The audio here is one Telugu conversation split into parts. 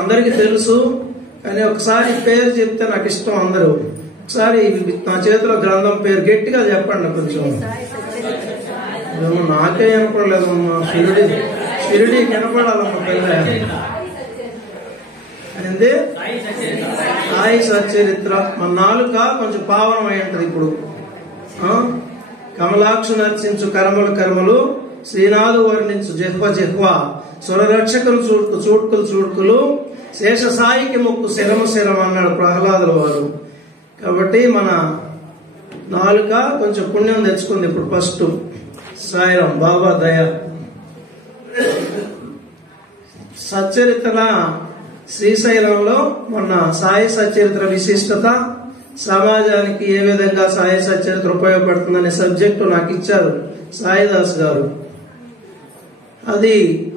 అందరికీ తెలుసు, కానీ ఒకసారి పేరు చెప్తే నాకు ఇష్టం. అందరూ ఒకసారి నా చేతిలో గ్రంథం పేరు గట్టిగా చెప్పండి కొంచెం. నాకే వినపడలేదమ్మా, షిరిడి వినపడాలమ్మా పిల్ల. ఏంది సాయి సచ్చరిత్ర. మన నాలుక కొంచెం పావనమై ఉంటది ఇప్పుడు. కమలాక్షు నర్చించు కర్మలు కర్మలు, శ్రీనాథు వర్ణించు జిహ్వ జిహ్వ, సురరక్షకులు చూడ్కులు చూడ్కులు, శేష సాయికి మొక్కు శరము శరం అన్నాడు ప్రహ్లాదుల వారు. కాబట్టి మన నాలుక కొంచెం పుణ్యం తెచ్చుకుంది ఇప్పుడు. ఫస్ట్ సాయిరాం బాబా దయ. సచ్చరిత్ర శ్రీశైలంలో మొన్న సాయి సచ్చరిత్ర విశిష్టత, సమాజానికి ఏ విధంగా సాయి సచ్చరిత్ర ఉపయోగపడుతుందనే సబ్జెక్టు నాకు ఇచ్చారు సాయిదాస్ గారు. అది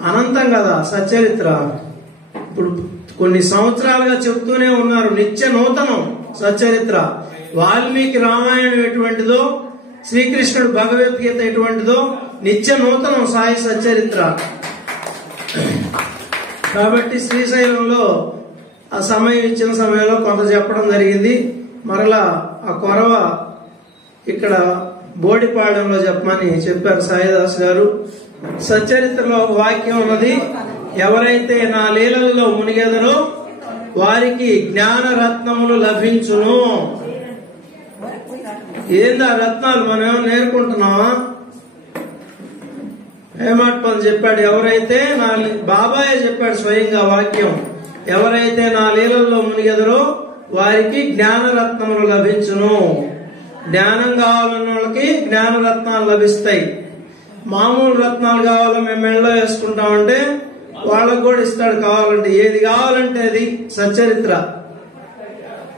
అనంతం కదా సచ్చరిత్ర. ఇప్పుడు కొన్ని సంవత్సరాలుగా చెప్తూనే ఉన్నారు, నిత్య నూతనం సచ్చరిత్ర. వాల్మీకి రామాయణం ఎటువంటిదో, శ్రీకృష్ణుడు భగవద్గీత ఎటువంటిదో నిత్య నూతనం సాయి సచ్చరిత్ర. కాబట్టి శ్రీశైలంలో ఆ సమయం ఇచ్చిన సమయంలో కొంత చెప్పడం జరిగింది. మరలా ఆ కొరవ ఇక్కడ బోడిపాడెంలో చెప్పమని చెప్పారు సాయిదాస్ గారు. సచ్చరిత్రలో ఒక వాక్యం ఉన్నది, ఎవరైతే నా లీలల్లో మునిగెదరో వారికి జ్ఞాన రత్నములు లభించును. ఏందా రత్నాలు? మనం ఏమో నేర్చుకుంటున్నావా? ఏమాట పని చెప్పాడు, ఎవరైతే నా బాబాయే చెప్పాడు స్వయంగా వాక్యం, ఎవరైతే నా లీలల్లో మునిగెదరో వారికి జ్ఞాన రత్నములు లభించును. జ్ఞానం కావాలన్న వాళ్ళకి జ్ఞాన రత్నాలు లభిస్తాయి. మామూలు రత్నాలు కావాలో మేము మెళ్ళలో వేసుకుంటామంటే వాళ్ళకు కూడా ఇస్తాడు కావాలంటే. ఏది కావాలంటే అది సచ్చరిత్ర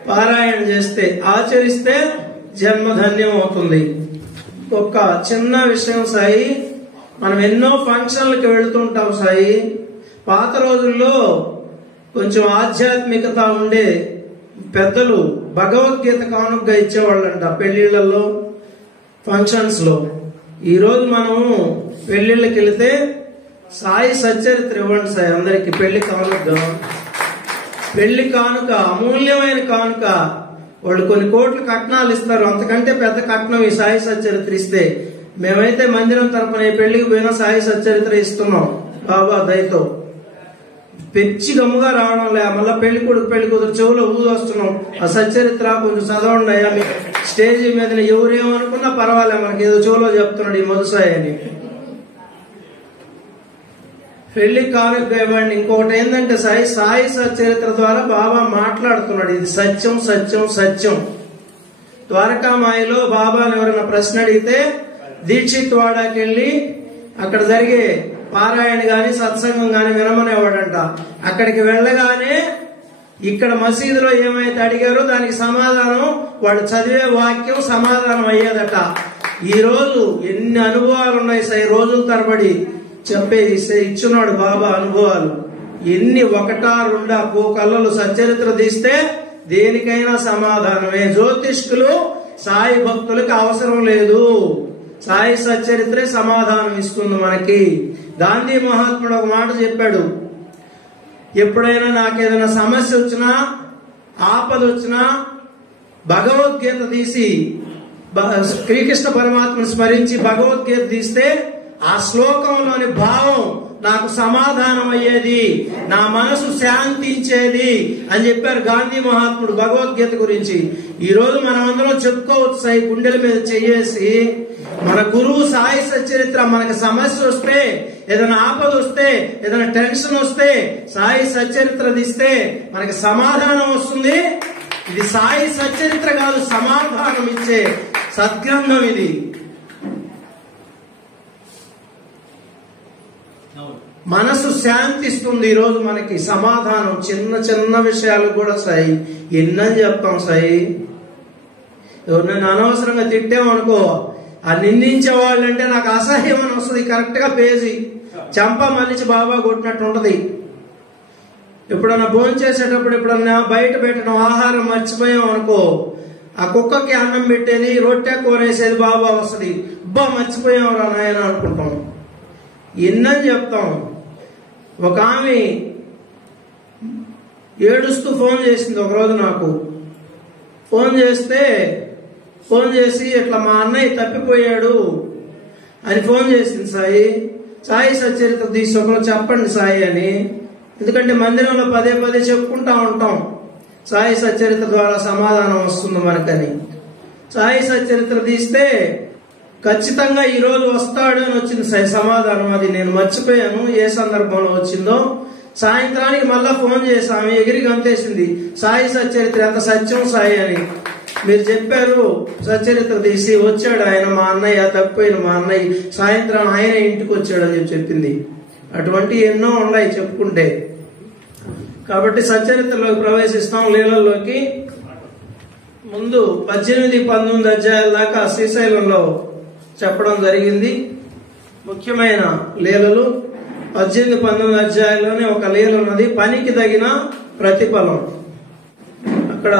పారాయణ చేస్తే, ఆచరిస్తే జన్మధన్యం అవుతుంది. ఒక చిన్న విషయం సాయి, మనం ఎన్నో ఫంక్షన్లకు వెళుతుంటాం సాయి. పాత రోజుల్లో కొంచెం ఆధ్యాత్మికత ఉండే పెద్దలు భగవద్గీత కానుకగా ఇచ్చేవాళ్ళంట పెళ్లిళ్లలో, ఫంక్షన్స్ లో. ఈరోజు మనము పెళ్లిళ్ళకి వెళితే సాయి సచ్చరిత్ర ఇవ్వండి సాయి అందరికి. పెళ్లి కానుకగా, పెళ్లి కానుక అమూల్యమైన కానుక. వాళ్ళు కొన్ని కోట్ల కట్నాలు ఇస్తారు, అంతకంటే పెద్ద కట్నం ఈ సాయి సచ్చరిత్ర ఇస్తే. మేమైతే మందిరం తరపున ఈ పెళ్లికి పోయినా సాయి సచ్చరిత్ర ఇస్తున్నాం బాబా దయతో. పెచ్చి గమ్ముగా రావడం లే, మళ్ళీ పెళ్లి కొడుకు పెళ్లి కూతురు చెవులో ఊదు వస్తున్నాం. ఆ సచ్చరిత్ర కొంచెం చదవండి అయ్యా. మీ స్టేజీ మీద ఎవరేమనుకున్నా పర్వాలే, మనకి ఏదో చెవులో చెప్తున్నాడు ఈ మధుసాయి అని. పెళ్లి కానుక ఇవ్వండి. ఇంకొకటి ఏంటంటే సాయి సచ్చరిత్ర ద్వారా బాబా మాట్లాడుతున్నాడు, ఇది సత్యం సత్యం సత్యం. ద్వారకామాయిలో బాబాని ఎవరైనా ప్రశ్న అడిగితే దీక్షిత్ వాడాకి వెళ్ళి అక్కడ జరిగే పారాయణ గాని సత్సంగం గాని వినమనేవాడంట. అక్కడికి వెళ్ళగానే ఇక్కడ మసీదులో ఏమైతే అడిగారో దానికి సమాధానం వాడు చదివే వాక్యం సమాధానం అయ్యేదట. ఈ రోజు ఎన్ని అనుభవాలు ఉన్నాయి సాయి, రోజుల తరబడి చెప్పే ఇచ్చున్నాడు బాబా అనుభవాలు. ఎన్ని ఒకటా రెండా కళ్ళలు సచ్చరిత్ర తీస్తే దేనికైనా సమాధానమే. జ్యోతిష్కులు సాయి భక్తులకి అవసరం లేదు, సాయి సచ్చరిత్రే సమాధానం ఇస్తుంది మనకి. గాంధీ మహాత్ముడు ఒక మాట చెప్పాడు, ఎప్పుడైనా నాకేదైనా సమస్య వచ్చినా ఆపద వచ్చినా భగవద్గీత తీసి శ్రీకృష్ణ పరమాత్మను స్మరించి భగవద్గీత తీస్తే ఆ శ్లోకంలోని భావం నాకు సమాధానం అయ్యేది, నా మనసు శాంతించేది అని చెప్పారు గాంధీ మహాత్ముడు భగవద్గీత గురించి. ఈ రోజు మనం అందరం చెప్పుకోవచ్చు సాయి గుండెల మీద చెయ్యేసి, మన గురువు సాయి సచ్చరిత్ర. మనకు సమస్య వస్తే, ఏదైనా ఆపద వస్తే, ఏదైనా టెన్షన్ వస్తే సాయి సచ్చరిత్ర తీస్తే మనకి సమాధానం వస్తుంది. ఇది సాయి సచ్చరిత్ర కాదు, సమాధానం ఇచ్చే సద్గ్రంథం ఇది. మనసు శాంతిస్తుంది. ఈ రోజు మనకి సమాధానం చిన్న చిన్న విషయాలు కూడా సాయి ఎన్నని చెప్తాం సాయి. ఎవరినైనా అనవసరంగా తిట్టామనుకో, ఆ నిందించే వాళ్ళంటే నాకు అసహ్యం అని వస్తుంది. కరెక్ట్ గా పేజీ చంప మలిచి బాబా కొట్టినట్టు ఉంటది. ఎప్పుడన్నా భోజనం చేసేటప్పుడు ఎప్పుడన్నా బయట పెట్టిన ఆహారం మర్చిపోయాం అనుకో, ఆ కుక్కకి అన్నం పెట్టేది రొట్టె కూరేసేది బాబా వస్తుంది. అబ్బా మర్చిపోయాం రా నాయన అనుకుంటాం. ఎన్నని చెప్తాం. ఒక ఆమె ఏడుస్తూ ఫోన్ చేసింది ఒకరోజు నాకు. ఫోన్ చేసి ఇట్లా మా అన్నయ్య తప్పిపోయాడు అని ఫోన్ చేసింది. సాయి సచ్చరిత్ర తీసి ఒకరు చెప్పండి సాయి అని. ఎందుకంటే మందిరంలో పదే పదే చెప్పుకుంటా ఉంటాం, సాయి సచ్చరిత్ర ద్వారా సమాధానం వస్తుంది మనకని. సాయి సచ్చరిత్ర తీస్తే ఖచ్చితంగా ఈ రోజు వస్తాడు అని వచ్చింది సమాధానం. అది నేను మర్చిపోయాను ఏ సందర్భంలో వచ్చిందో. సాయంత్రానికి మళ్ళా ఫోన్ చేసాము, ఎగిరి గంతేసింది, సాయి సచ్చరిత్ర ఎంత సత్యం సాయి అని మీరు చెప్పారు. సచ్చరిత్ర తీసి వచ్చాడు ఆయన, మా అన్నయ్య తప్పిపోయిన మా అన్నయ్య, సాయంత్రం ఆయన ఇంటికి వచ్చాడు అని చెప్పింది. అటువంటి ఎన్నో ఉన్నాయి చెప్పుకుంటే. కాబట్టి సచ్చరిత్రలోకి ప్రవేశిస్తాం. లీలల్లోకి ముందు 18-19 అధ్యాయాల దాకా శ్రీశైలంలో చెప్పడం జరిగింది. ముఖ్యమైన లీలలు 18-19 అధ్యాయాల్లోనే ఒక లీల ఉన్నది, పనికి తగిన ప్రతిఫలం. అక్కడ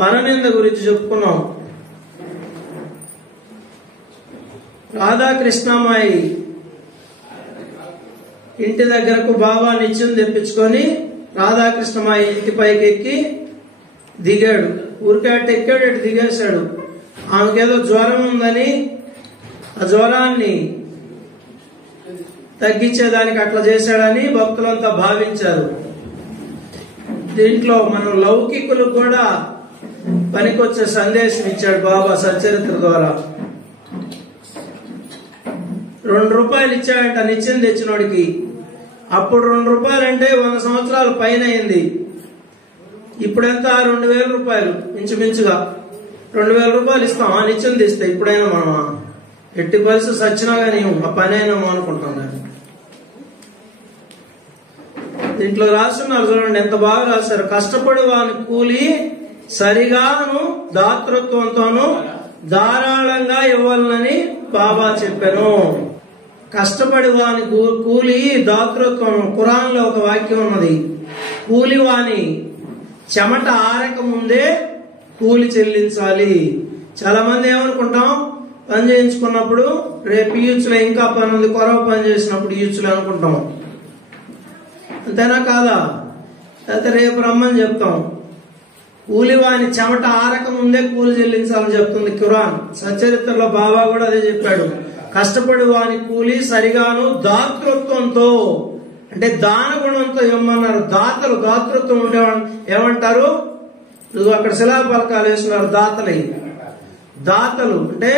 పరనింద గురించి చెప్పుకున్నాం. రాధాకృష్ణమ్మాయి ఇంటి దగ్గరకు బాబా నిత్యం తెప్పించుకొని రాధాకృష్ణమ్మాయి ఇంటి పైకి ఎక్కి దిగాడు. ఊరికాట ఎక్కాడు, ఇటు దిగేశాడు. ఆమెకేదో జ్వరం ఉందని ఆ జ్వరాన్ని తగ్గించేదానికి అట్లా చేశాడని భక్తులంతా భావించారు. దీంట్లో మనం లౌకికులకు కూడా పనికొచ్చే సందేశం ఇచ్చాడు బాబా సచ్చరిత్ర ద్వారా. 2 రూపాయలు ఇచ్చాడంట నిత్యం తెచ్చినోడికి. అప్పుడు 2 రూపాయలు అంటే 100 సంవత్సరాల పైన అయింది. ఇప్పుడెంత 2000 రూపాయలు ఇంచుమించుగా. 2000 రూపాయలు ఇస్తాం ఆ నిత్యం తెస్తే. ఇప్పుడైనా మనం ఎట్టి పరిస్థితి సచ్చినా కానీ ఆ పని అయినా అనుకుంటాం. కానీ దీంట్లో రాస్తున్నారు చూడండి, ఎంత బాగా రాశారు. కష్టపడి వాని కూలి సరిగాను దాతృత్వంతోనూ ధారాళంగా ఇవ్వాలని బాబా చెప్పాను. కష్టపడి వాని కూలి దాతృత్వం. ఖురాన్లో ఒక వాక్యం ఉన్నది, కూలి వాని చెమట ఆరక ముందే కూలి చెల్లించాలి. చాలా మంది ఏమనుకుంటాం, పని చేయించుకున్నప్పుడు రేపు ఇయ్యొచ్చులే, ఇంకా పని ఉంది, కొరవ పని చేసినప్పుడు ఇయ్యొచ్చులే అనుకుంటాం. అంతేనా కాదా? అయితే రేపు రమ్మని చెప్తాం. కూలివాని చెమట ఆరక ముందే కూలి చెల్లించాలని చెప్తుంది ఖురాన్. సచ్చరిత్రలో బాబా కూడా అదే చెప్పాడు. కష్టపడి వాని కూలి సరిగాను దాతృత్వంతో, అంటే దాన గుణంతో ఇవ్వమన్నారు. దాతృత్వం ఉంటే ఏమంటారు? అక్కడ శిలాఫలకాలు వేస్తున్నారు, దాతలు అంటే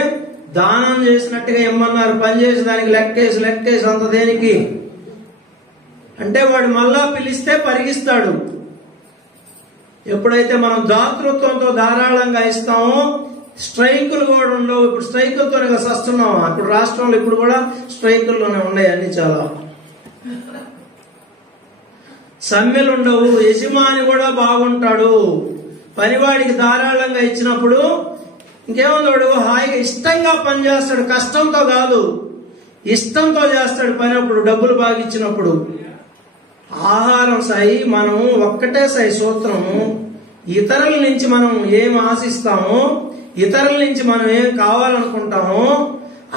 దానం చేసినట్టుగా ఇమ్మన్నారు. పని చేసి దానికి లెక్కేసి అంత దేనికి అంటే వాడు మళ్ళా పిలిస్తే పరిగిస్తాడు. ఎప్పుడైతే మనం దాతృత్వంతో ధారాళంగా ఇస్తామో స్ట్రైకులు కూడా ఉండవు. ఇప్పుడు స్ట్రైకులతోనే సస్తున్నాం. ఇప్పుడు రాష్ట్రంలో ఇప్పుడు కూడా స్ట్రైకుల్లోనే ఉన్నాయి అన్ని. చాలా సమ్మెలు ఉండవు. యజమాని కూడా బాగుంటాడు. పనివాడికి ధారాళంగా ఇచ్చినప్పుడు ఇంకేమన్నాడు, హాయిగా ఇష్టంగా పని చేస్తాడు. కష్టంతో కాదు, ఇష్టంతో చేస్తాడు పని. అప్పుడు డబ్బులు బాగా ఇచ్చినప్పుడు. ఆహారం సాయి, మనం ఒక్కటే సాయి సూత్రము. ఇతరుల నుంచి మనం ఏం ఆశిస్తామో, ఇతరుల నుంచి మనం ఏం కావాలనుకుంటామో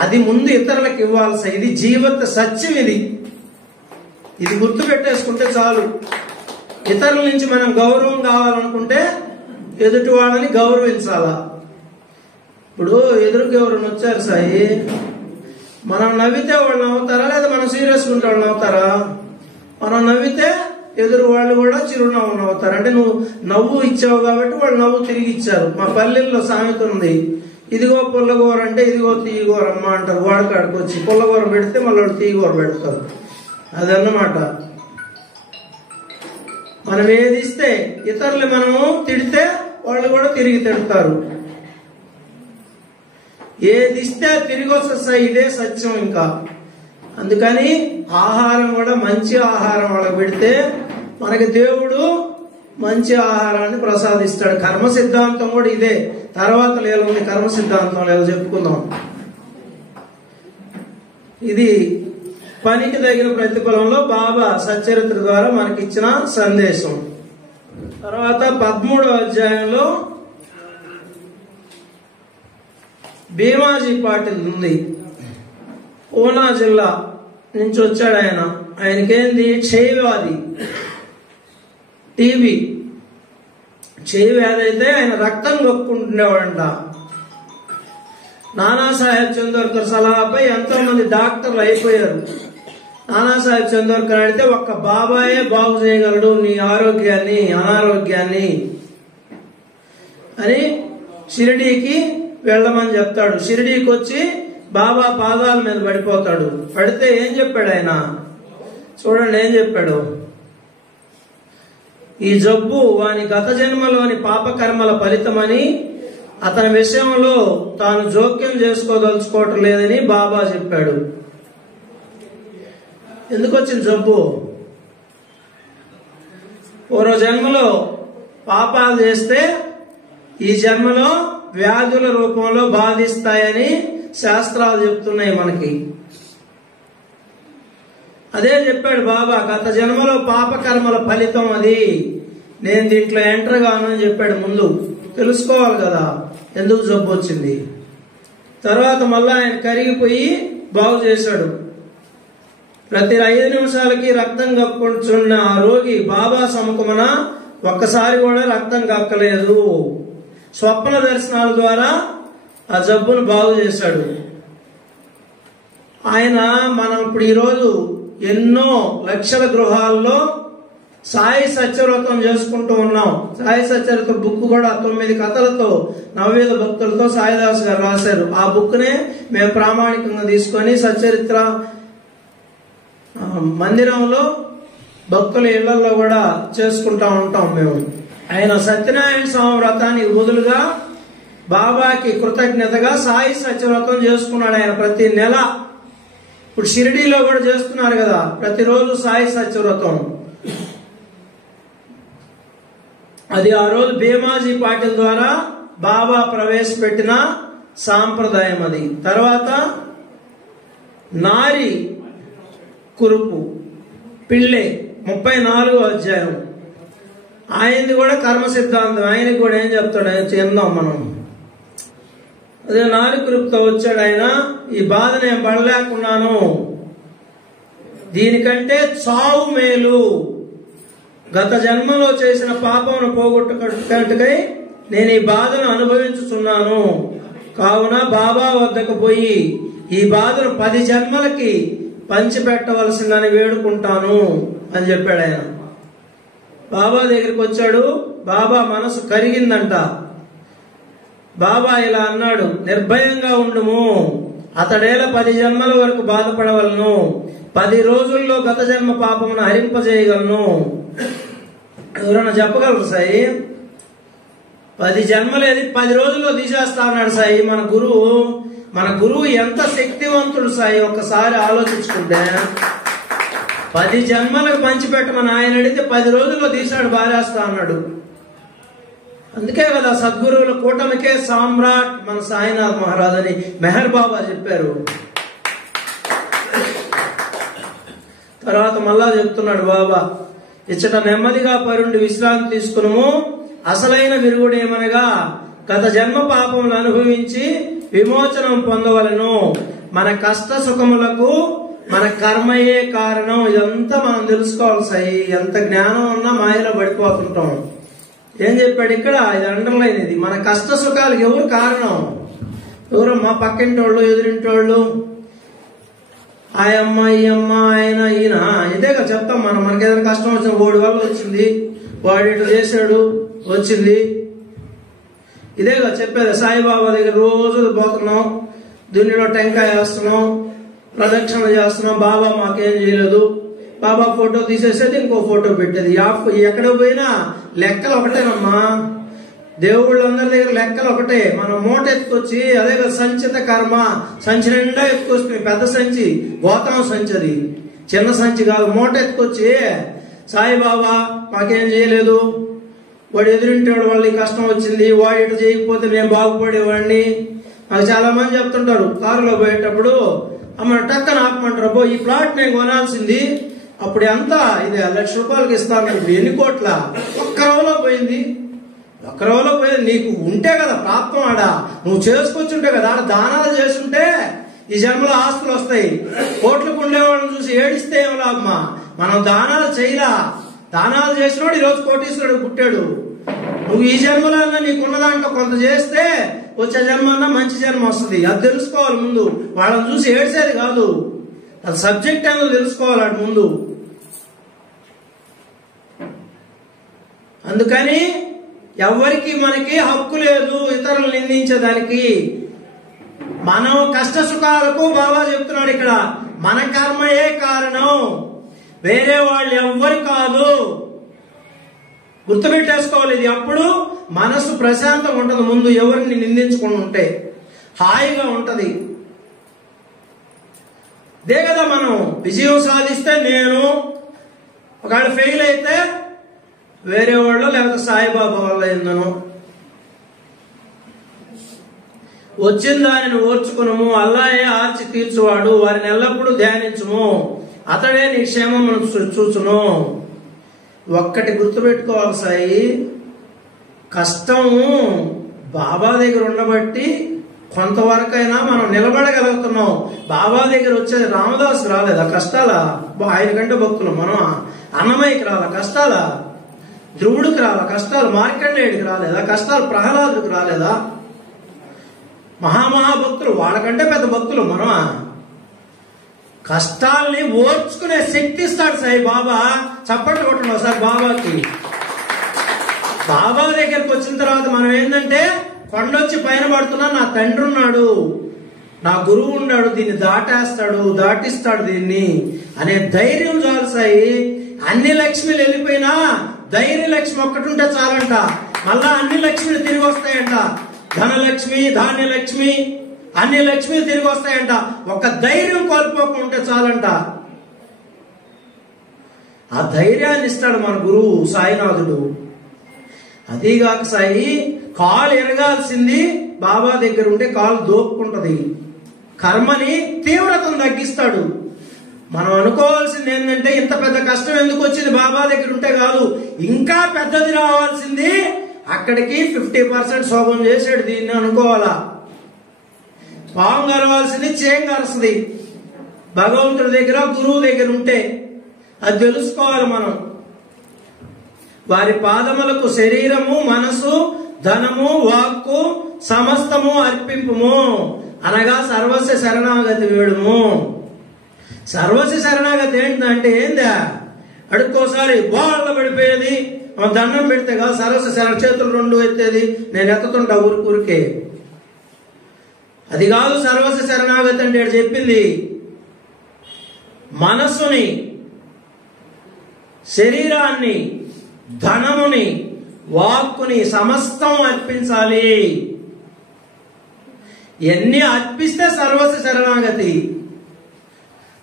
అది ముందు ఇతరులకు ఇవ్వాలి సాయి. ఇది జీవిత సత్యం. ఇది గుర్తు పెట్టేసుకుంటే చాలు. ఇతరుల నుంచి మనం గౌరవం కావాలనుకుంటే ఎదుటి వాళ్ళని గౌరవించాలా. ఇప్పుడు ఎదురుకు ఎవరైనా వచ్చారు సాయి, మనం నవ్వితే వాళ్ళు నవ్వుతారా, లేదా మనం సీరియస్గా ఉంటే వాళ్ళు నవ్వుతారా? మనం నవ్వితే ఎదురు వాళ్ళు కూడా చిరునవ్వు నవ్వుతారు. అంటే నువ్వు నవ్వు ఇచ్చావు కాబట్టి వాళ్ళు నవ్వు తిరిగి ఇచ్చారు. మా పల్లెల్లో సామెత ఉంది, ఇదిగో పుల్లగూర అంటే ఇదిగో తీయగూర అమ్మ అంటారు. వాడు కాడికి వచ్చి పుల్లగూర పెడితే మళ్ళీ వాడు తీయగూర పెడతారు. అదన్నమాట. మనం ఏది ఇస్తే, ఇతరులు మనము తిడితే వాళ్ళు కూడా తిరిగి తిడతారు. ఏది ఇస్తే తిరిగి వస్తాయి. ఇదే సత్యం. ఇంకా అందుకని ఆహారం కూడా మంచి ఆహారం వాళ్ళకి పెడితే మనకి దేవుడు మంచి ఆహారాన్ని ప్రసాదిస్తాడు. కర్మ సిద్ధాంతం కూడా ఇదే. తర్వాత లేదండి కర్మ సిద్ధాంతం లేదు, చెప్పుకుందాం. ఇది పనికి తగిన ప్రతిఫలంలో బాబా సచ్చరిత్ర ద్వారా మనకిచ్చిన సందేశం. తర్వాత 13వ అధ్యాయంలో భీమాజీ పాటిల్ ఉంది. పూనా జిల్లా నుంచి వచ్చాడు ఆయన. ఆయనకేంది క్షయవ్యాధి. టీబీ చేయి వ్యాధి అయితే ఆయన రక్తం కక్కుంటుండేవాడంట. నానాసాహెబ్ చందోర్కర్ సలహాపై ఎంతో మంది డాక్టర్లు అయిపోయారు. నానాసాహెబ్ చందోర్కర్ అడిగితే ఒక్క బాబాయే బాగు చేయగలడు నీ ఆరోగ్యాన్ని అనారోగ్యాన్ని అని షిరిడీకి వెళ్ళమని చెప్తాడు. షిరిడీకి వచ్చి బాబా పాదాల మీద పడిపోతాడు. పడితే ఏం చెప్పాడు ఆయన? చూడండి ఏం చెప్పాడు. ఈ జబ్బు వాని గత జన్మలోని పాపకర్మల ఫలితమని అతని విషయంలో తాను జోక్యం చేసుకోదలుచుకోవటం లేదని బాబా చెప్పాడు. ఎందుకు వచ్చింది జబ్బు? పూర్వ జన్మలో పాపాలు చేస్తే ఈ జన్మలో వ్యాధుల రూపంలో బాధిస్తాయని శాస్త్రాలు చెప్తున్నాయి మనకి. అదే చెప్పాడు బాబా, గత జన్మలో పాపకర్మల ఫలితం అది, నేను దీంట్లో ఎంటర్ కాను అని చెప్పాడు. ముందు తెలుసుకోవాలి కదా ఎందుకు జబ్బు వచ్చింది. తర్వాత మళ్ళా ఆయన కరిగిపోయి బాగు చేశాడు. ప్రతి 5 నిమిషాలకి రక్తం కక్కుంటున్న ఆ రోగి బాబా సముఖమున ఒక్కసారి కూడా రక్తం కక్కలేదు. స్వప్న దర్శనాల ద్వారా ఆ జబ్బును బాగు చేశాడు ఆయన. మనం ఇప్పుడు ఈరోజు ఎన్నో లక్షల గృహాల్లో సాయి సత్యవ్రతం చేసుకుంటూ ఉన్నాం. సాయి సత్యవ్రత బుక్ కూడా 9 కథలతో నవవేద భక్తులతో సాయిదాస్ గారు రాశారు. ఆ బుక్ నే మేము ప్రామాణికంగా తీసుకొని సచ్చరిత్ర మందిరంలో భక్తుల ఇళ్లలో కూడా చేసుకుంటా ఉంటాం మేము. ఆయన సత్యనారాయణ స్వామి వ్రతానికి బదులుగా బాబాకి కృతజ్ఞతగా సాయి సత్యవ్రతం చేసుకున్నాడు ఆయన ప్రతి నెల. ఇప్పుడు షిరిడీలో కూడా చేస్తున్నారు కదా ప్రతిరోజు సాయి సత్యవ్రతం. అది ఆ రోజు భీమాజీ పాటిల్ ద్వారా బాబా ప్రవేశపెట్టిన సాంప్రదాయం అది. తర్వాత నారి కురుపు పిళ్ళే 34వ అధ్యాయం ఆయనది కూడా కర్మ సిద్ధాంతం. ఆయనకి కూడా ఏం చెప్తాడు చెందాం మనం. అదే నారి కురుపుతో వచ్చాడు ఆయన. ఈ బాధ నేను పడలేకున్నాను, దీనికంటే చావు మేలు, గత జన్మలో చేసిన పాపమును పోగొట్టుకై నేను ఈ బాధను అనుభవించుతున్నాను. కావున బాబా వద్దకు పోయి ఈ బాధను 10 జన్మలకి పంచిపెట్టవలసిందని వేడుకుంటాను అని చెప్పాడు ఆయన. బాబా దగ్గరికి వచ్చాడు. బాబా మనసు కరిగిందంట. బాబా ఇలా అన్నాడు, నిర్భయంగా ఉండుము, అతడేలా 10 జన్మల వరకు బాధపడవలను, 10 రోజుల్లో గత జన్మ పాపమును హరింపజేయగలను. ఎవరన్నా చెప్పగలరు సాయి? 10 జన్మలేది 10 రోజుల్లో తీసేస్తా అన్నాడు సాయి. మన గురువు ఎంత శక్తివంతుడు సాయి, ఒక్కసారి ఆలోచించుకుంటే. 10 జన్మలకు పంచిపెట్టమని ఆయన అడిగితే 10 రోజుల్లో తీశాడు, బారేస్తా అన్నాడు. అందుకే కదా సద్గురువుల కూటమికే సామ్రాట్ మన సాయినాథ్ మహారాజ్ అని మెహర్ బాబా చెప్పారు. తర్వాత మళ్ళా చెప్తున్నాడు బాబా, ఇచ్చట నెమ్మదిగా పరుండి విశ్రాంతి తీసుకును, అసలైన విరుగుడేమనగా గత జన్మ పాపములు అనుభవించి విమోచనం పొందవలను. మన కష్ట సుఖములకు మన కర్మయే కారణం. ఇదంతా మనం తెలుసుకోవాలి సాయి. ఎంత జ్ఞానం ఉన్నా మాయలో పడిపోతుంటాం. ఏం చెప్పాడు ఇక్కడ? ఇది అండర్లైన్. ఇది మన కష్ట సుఖాలకు ఎవరు కారణం? ఎవరు? మా పక్కింటోళ్ళు, ఎదురింటోళ్ళు, ఆ అమ్మ, ఈ అమ్మ, ఆయన, ఈయన. ఇదేగా చెప్తాం మనం. మనకి ఏదైనా కష్టం వచ్చిన వాడి వల్ల వచ్చింది, వాడు ఇటు చేశాడు వచ్చింది. ఇదేగా చెప్పేది. సాయిబాబా దగ్గర రోజు పోతున్నాం, దున్నిలో టెంకాయ వేస్తున్నాం, ప్రదక్షిణ చేస్తున్నాం, బాబా మాకేం చేయలేదు. బాబా ఫోటో తీసేసేది, ఇంకో ఫోటో పెట్టేది. ఎక్కడ పోయినా లెక్కలు ఒకటేనమ్మా. దేవుళ్ళందరి దగ్గర లెక్కలు ఒకటే. మనం మూట ఎత్తుకొచ్చి, అదే కదా సంచిత కర్మ, సంచి నిండా ఎత్తుకొస్తుంది. పెద్ద సంచి, గోతమ సంచి, అది చిన్న సంచి కాదు. మూట ఎత్తుకొచ్చి సాయిబాబా మాకేం చేయలేదు, వాడు ఎదురింటాడు, వాళ్ళకి కష్టం వచ్చింది, వాడు ఇటు చేయకపోతే నేను బాగుపడేవాడిని. నాకు చాలా మంది చెప్తుంటారు కారులో పోయేటప్పుడు, అమ్మ టక్కన ఆపమంటారు, అబ్బో ఈ ప్లాట్ నేను కొనాల్సింది, అప్పుడు ఎంత ఇది 1 లక్ష రూపాయలకి ఇస్తాను, ఇప్పుడు ఎన్ని కోట్ల, ఒక్క రోజులో పోయింది. ఒక్క రోజులో పోయింది. నీకు ఉంటే కదా ప్రాప్తం, ఆడ నువ్వు చేసుకొచ్చుంటే కదా, ఆడ దానాలు చేసుంటే ఈ జన్మలో ఆస్తులు వస్తాయి. కోట్లకు ఉండేవాళ్ళని చూసి ఏడిస్తే ఏం లాభమా? మనం దానాలు చేయలా, దానాలు చేసినోడు ఈరోజు కోటీశ్వరుడు పుట్టాడు. నువ్వు ఈ జన్మలో నీకున్న దాంట్లో కొంత చేస్తే వచ్చే జన్మ మంచి జన్మ వస్తుంది. అది తెలుసుకోవాలి ముందు. వాళ్ళని చూసి ఏడ్చేది కాదు, అది సబ్జెక్ట్ ఏదో తెలుసుకోవాలి అటు ముందు. అందుకని ఎవరికి మనకి హక్కు లేదు ఇతరులు నిందించేదానికి. మనం కష్ట సుఖాలకు బాబా చెప్తున్నాడు ఇక్కడ, మన కర్మయే కారణం, వేరే వాళ్ళు ఎవ్వరు కాదు. గుర్తుపెట్టేసుకోవాలి ఇది. అప్పుడు మనసు ప్రశాంతంగా ఉంటది. ముందు ఎవరిని నిందించుకుని ఉంటే హాయిగా ఉంటది. ఇదే కదా మనం విజయం సాధిస్తే నేను, ఒకవేళ ఫెయిల్ అయితే వేరే వాళ్ళు, లేకపోతే సాయిబాబా వల్ల అయిందను. వచ్చిన దానిని ఓర్చుకునము, అల్లాయే ఆర్చి తీర్చువాడు, వారిని ఎల్లప్పుడూ ధ్యానించుము, అతడే నీ క్షేమమును చూచును. ఒక్కటి గుర్తుపెట్టుకోవాలి సాయి, కష్టము బాబా దగ్గర ఉండబట్టి కొంతవరకైనా మనం నిలబడగలుగుతున్నాం. బాబా దగ్గర వచ్చేది రామదాసు రాలేదా కష్టాలా? ఆయన కంటే భక్తులు మనం. అన్నమయ్యకి రాలా కష్టాలా? ధ్రువుడికి రాలా కష్టాలు? మార్కండేయుడికి రాలేదా కష్టాలు? ప్రహ్లాదుడికి రాలేదా? మహామహాభక్తులు, వాళ్ళకంటే పెద్ద భక్తులు మనం. కష్టాలని ఓర్చుకునే శక్తి ఇస్తాడు సాయి బాబా. చప్పట్లు కొట్టండి ఒకసారి బాబాకి. బాబా దగ్గరికి వచ్చిన తర్వాత మనం ఏంటంటే, కొండొచ్చి పైన పడుతున్నా నా తండ్రి ఉన్నాడు, నా గురువు ఉన్నాడు, దీన్ని దాటిస్తాడు దీన్ని అనే ధైర్యం చాలు సాయి. అన్ని లక్ష్మిలు వెళ్ళిపోయినా ధైర్య లక్ష్మి ఒక్కటుంటే చాలంట. మళ్ళా అన్ని లక్ష్మిలు తిరిగి వస్తాయంట. ధనలక్ష్మి, ధాన్యలక్ష్మి, అన్ని లక్ష్మిలు తిరిగి వస్తాయంట. ఒక ధైర్యం కోల్పోకుంటే చాలంట. ఆ ధైర్యాన్ని ఇస్తాడు మన గురువు సాయినాథుడు. అదీగాక సాయి, కాలు ఎరగాల్సింది బాబా దగ్గర ఉంటే కాలు దోపుకుంటది. కర్మని తీవ్రతను తగ్గిస్తాడు. మనం అనుకోవాల్సింది ఏంటంటే, ఇంత పెద్ద కష్టం ఎందుకు వచ్చింది బాబా దగ్గర ఉంటే కాదు, ఇంకా పెద్దది రావాల్సింది. అక్కడికి 50% శోభం చేశాడు దీన్ని అనుకోవాలా. పాము గరవాల్సింది చేయం గరుస్తుంది భగవంతుడి దగ్గర, గురువు దగ్గర ఉంటే. అది తెలుసుకోవాలి మనం. వారి పాదములకు శరీరము, మనసు, ధనము, వాక్కు సమస్తము అర్పింపుము అనగా సర్వస్వ శరణాగతి వేడుము. సర్వస్వ శరణాగతి ఏంటంటే ఏందా? అడుక్కోసారి బాళ్ళ పడిపోయేది, దండం పెడితే కాదు సర్వస్వ శరణ, చేతులు రెండు ఎత్తేది, నేను ఎత్తుతుంటా ఊరికే. అది కాదు సర్వస్వ శరణాగతి అంటే చెప్పింది. మనస్సుని, శరీరాన్ని, ధనముని, వాక్కుని సమస్తం అర్పించాలి. ఎన్ని అర్పిస్తే సర్వస్వ శరణాగతి.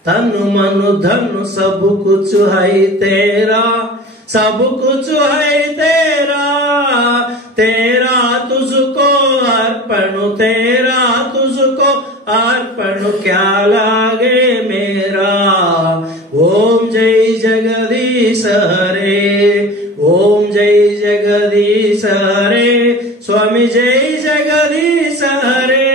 తను మను ధను సబు కుచు హై తేరా, సబు కుచు హై తేరా, తేరా తుజుకో అర్పణు, తేరా తుజుకో అర్పణు, క్యా లాగే మేరా. ఓం జై జగదీశ హరే, ఓం జై జగదీశ హరే, स्वामी जय जगदीश हरे.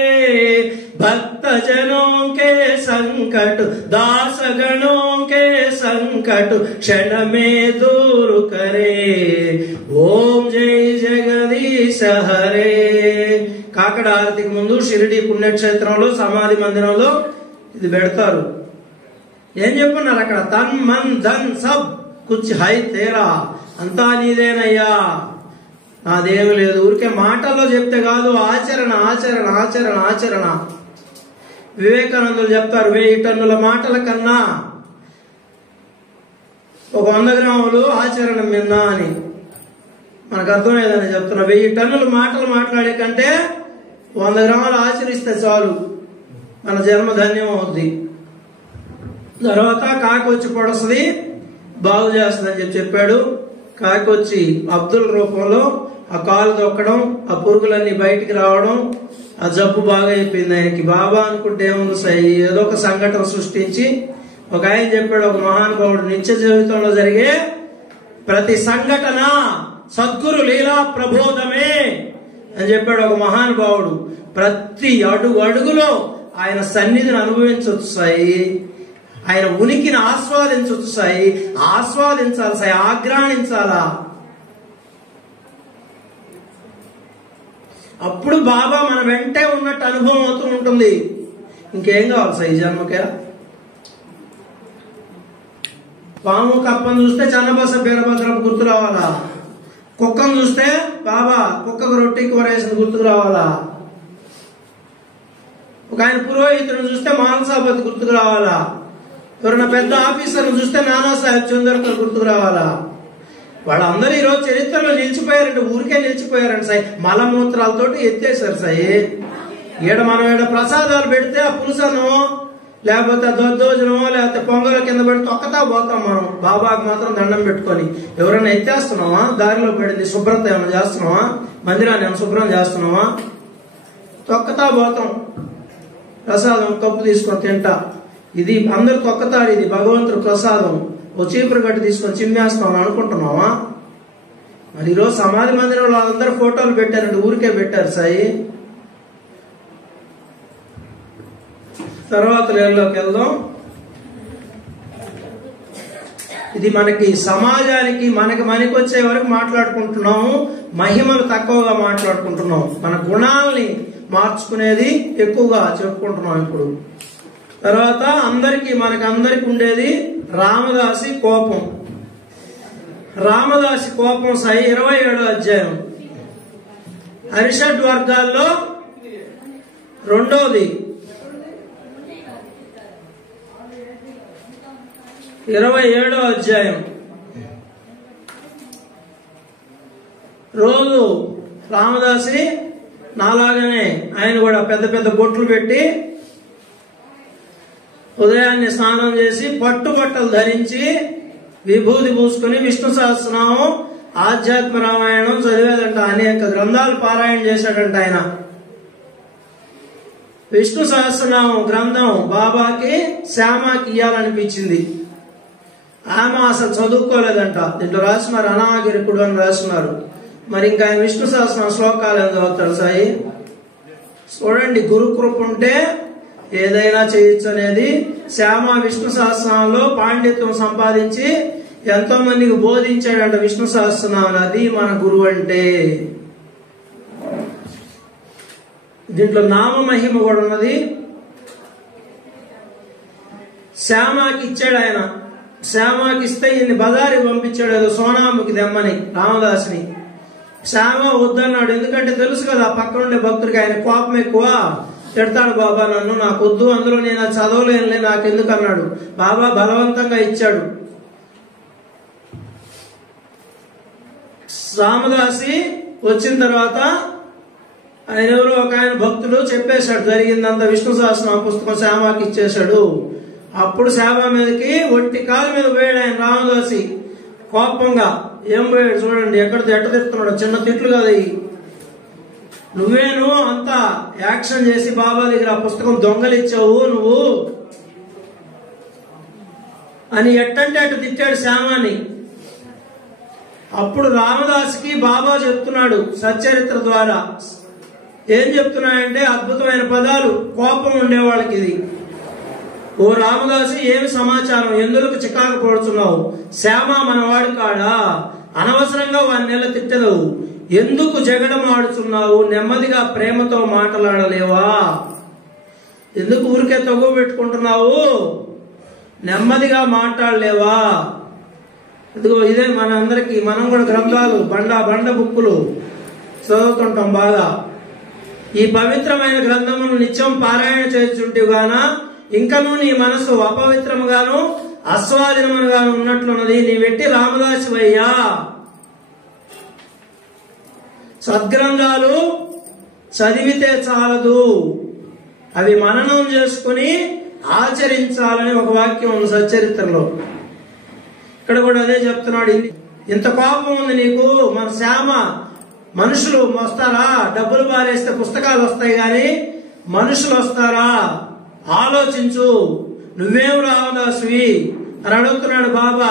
भक्त जनों के संकट, दास गणों के संकट क्षण में दूर करे. ओम जय जगदीश हरे. కాకడ ఆరతికి ముందు షిరిడి పుణ్యక్షేత్రంలో సమాధి మందిరంలో ఇది పెడతారు. ఏం చెప్పున్నారు అక్కడ? తన్ మన్ ధన్ సబ్ కుచ్ హై తేరా, అంతా నీదేనయ్యా, నాదేమి లేదు. ఊరికే మాటల్లో చెప్తే కాదు, ఆచరణ ఆచరణ ఆచరణ ఆచరణ. వివేకానందులు చెప్తారు, 1000 టన్నుల మాటల కన్నా ఒక 100 గ్రాములు ఆచరణ మిన్నా అని. మనకు అర్థమయ్యేదని చెప్తున్నా. 1000 టన్నుల మాటలు మాట్లాడే కంటే 100 గ్రాములు ఆచరిస్తే చాలు, మన జన్మ ధన్యం అవుద్ది. తర్వాత కాకి వచ్చి పొడస్తుంది, బాగు చేస్తుంది అని చెప్పాడు. కాకి వచ్చి అబ్దుల్ రూపంలో ఆ కాలు తొక్కడం, ఆ పురుగులన్నీ బయటికి రావడం, ఆ జబ్బు బాగా అయిపోయింది ఆయనకి. బాబా అనుకుంటే ఏముంది సాయి, ఏదో ఒక సంఘటన సృష్టించి, ఒక ఆయన చెప్పాడు, ఒక మహానుభావుడు, నిత్య జీవితంలో జరిగే ప్రతి సంఘటన సద్గురు లీలా ప్రబోధమే అని చెప్పాడు ఒక మహానుభావుడు. ప్రతి అడుగులో ఆయన సన్నిధిని అనుభవించవచ్చు సాయి. ఆయన ఉనికిని ఆస్వాదించవచ్చు సాయి, ఆస్వాదించాలి సాయి, ఆగ్రాణించాలా. అప్పుడు బాబా మన వెంటే ఉన్నట్టు అనుభవం అవుతూ ఉంటుంది. ఇంకేం కావాలి సాయి జన్మకే? పాము కప్పను చూస్తే చన్నబస బీరభద్రపు గుర్తు రావాలా? కుక్కను చూస్తే బాబా కుక్కకు రొట్టి కూర వేసిన గుర్తుకు రావాలా? ఒక ఆయన పురోహితుడు చూస్తే మానసాపతి గుర్తుకు రావాలా? ఎవరైనా పెద్ద ఆఫీసర్ను చూస్తే నానాసాహెబ్ చందోర్కర్ గుర్తుకు రావాలా? వాళ్ళందరూ ఈరోజు చరిత్రలో నిలిచిపోయారంటే ఊరికే నిలిచిపోయారండి సాయి. మలమూత్రాలతో ఎత్తేసారు సాయి. మనం ప్రసాదాలు పెడితే ఆ పులుసను లేకపోతే దద్దోజనమో లేకపోతే పొంగల కింద పెట్టి తొక్కతా పోతాం మనం. బాబాకు మాత్రం దండం పెట్టుకొని ఎవరైనా ఎత్తేస్తున్నావా? దారిలో పడింది శుభ్రత ఏమైనా చేస్తున్నావా? మందిరాన్ని ఏమైనా శుభ్రం చేస్తున్నావా? తొక్కతా పోతాం. ప్రసాదం కప్పు తీసుకొని తింటా, ఇది అందరు తొక్కతాడు, ఇది భగవంతుడు ప్రసాదం. ఓ చీపురు గట్టి తీసుకొని చిమ్మేస్తాం అనుకుంటున్నావా? మరి ఈరోజు సమాధి మందిరంలో అందరూ ఫోటోలు పెట్టారంటే ఊరికే పెట్టారు సాయి. తర్వాత లేళ్ళలోకి వెళ్దాం. ఇది మనకి సమాజానికి మనకి వచ్చే వరకు మాట్లాడుకుంటున్నాము, మహిమలు తక్కువగా మాట్లాడుకుంటున్నాం, మన గుణాలని మార్చుకునేది ఎక్కువగా చెప్పుకుంటున్నాం ఇప్పుడు. తర్వాత మనకి ఉండేది రామదాసి కోపం. రామదాసి కోపం సాయి 27వ అధ్యాయం. అరిషడ్ వర్గాల్లో రెండోది 27వ అధ్యాయం. రోజు రామదాసి నాలాగానే ఆయన కూడా పెద్ద పెద్ద బొట్లు పెట్టి ఉదయాన్నే స్నానం చేసి పట్టుబట్టలు ధరించి విభూతి పూసుకుని విష్ణు సహస్రనామం ఆధ్యాత్మ రామాయణం చదివేదంట. అనేక గ్రంథాలు పారాయణ చేశాడంట ఆయన. విష్ణు సహస్రనామం గ్రంథం బాబాకి శ్యామకి ఇయ్యాలనిపించింది. ఆమె అసలు చదువుకోలేదంట. దీంట్లో రాస్తున్నారు అనాగిరికుడు అని రాస్తున్నారు. మరి ఇంకా ఆయన విష్ణు సహస్రనామ శ్లోకాలు ఏం చదువుతాడు సాయి? చూడండి, గురుకృప ఉంటే ఏదైనా చేయొచ్చు అనేది. శ్యామ విష్ణు సహస్రనామంలో పాండిత్యం సంపాదించి ఎంతో మందికి బోధించాడంట విష్ణు సహస్రనామం. అది మన గురువు అంటే. దీంట్లో నామ మహిమ కూడా ఉన్నది. శ్యామకి ఇచ్చాడు ఆయన. శ్యామకి ఇస్తే ఈయన్ని బజారి పంపించాడు ఏదో సోనాముకి దెమ్మని రామదాసుని. శ్యామ వద్దన్నాడు. ఎందుకంటే తెలుసు కదా పక్కన ఉండే భక్తుడికి ఆయన కోపం ఎక్కువ. తిడతాడు బాబా నన్ను, నాకు వద్దు, అందులో నేను చదవలేనులే, నాకెందుకు అన్నాడు. బాబా బలవంతంగా ఇచ్చాడు. రామదాసి వచ్చిన తర్వాత ఆయన ఎవరో ఒక ఆయన భక్తుడు చెప్పేశాడు జరిగిందంతా. విష్ణు సహస్రనామ పుస్తకం శ్యామకి ఇచ్చేశాడు. అప్పుడు శ్యామ మీదకి ఒంటి కాలు మీద పోయాడు ఆయన రామదాసి కోపంగా. ఏం పోయాడు చూడండి, ఎట్ట తిడుతున్నాడు. చిన్న తిట్లు కదా, నువ్వేను అంతా యాక్షన్ చేసి బాబా దగ్గర ఆ పుస్తకం దొంగలిచ్చావు నువ్వు అని ఎట్టంటే అటు తిట్టాడు శ్యామాని. అప్పుడు రామదాసుకి బాబా చెప్తున్నాడు సచ్చరిత్ర ద్వారా. ఏం చెప్తున్నాడంటే అద్భుతమైన పదాలు. కోపం ఉండేవాళ్ళకి ఇది. ఓ రామదాసు, ఏమి సమాచారం, ఎందుకు చికాకు పడుతున్నావు? శ్యామ మనవాడు కాడా? అనవసరంగా వారి నెల తిట్టదు. ఎందుకు జగడం ఆడుతున్నావు? నెమ్మదిగా ప్రేమతో మాట్లాడలేవా? ఎందుకు ఊరికే తగ్గు పెట్టుకుంటున్నావు? నెమ్మదిగా మాట్లాడలేవా? ఇదిగో ఇదే మన అందరికి, మనం కూడా గ్రంథాలు బండ బుక్కులు చదువుతుంటాం బాగా. ఈ పవిత్రమైన గ్రంథమును నిత్యం పారాయణ చేస్తుంటేగాన ఇంకనూ నీ మనసు అపవిత్రముగాను అస్వాధీనముగాను ఉన్నట్లున్నది. నీ వెట్టి రామదాసివయ్యా. సద్గ్రంథాలు చదివితే చాలదు, అవి మననం చేసుకుని ఆచరించాలని ఒక వాక్యం ఉంది సచ్చరిత్రలో. ఇక్కడ కూడా అదే చెప్తున్నాడు. ఇంత కోపం ఉంది నీకు, మన శ్యామ మనుషులు వస్తారా? డబ్బులు బారేస్తే పుస్తకాలు వస్తాయి గాని మనుషులు వస్తారా? ఆలోచించు, నువ్వేం రామదాసువి అని అడుగుతున్నాడు బాబా.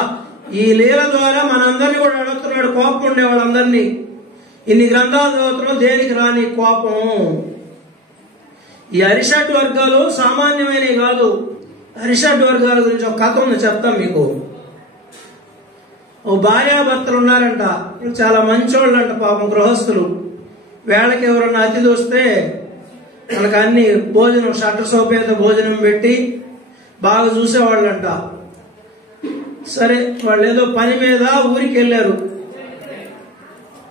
ఈ లీల ద్వారా మనందరినీ కూడా అడుగుతున్నాడు. కోపం ఉండే వాళ్ళందరినీ, ఇన్ని గ్రంథాలు చదువుతున్నాం, దేనికి రాని కోపం? ఈ అరిషట్ వర్గాలు సామాన్యమైనవి కాదు. అరిషడ్ వర్గాల గురించి ఒక కథ ఉంది, చెప్తాం మీకు. ఓ భార్యాభర్తలు ఉన్నారంట, చాలా మంచోళ్ళంట పాపం, గృహస్థులు. వేళకి ఎవరన్నా అతిథి వస్తే వాళ్ళకి అన్ని భోజనం షట్ర సోపేత భోజనం పెట్టి బాగా చూసేవాళ్ళంట. సరే, వాళ్ళు ఏదో పని మీద ఊరికి వెళ్ళారు,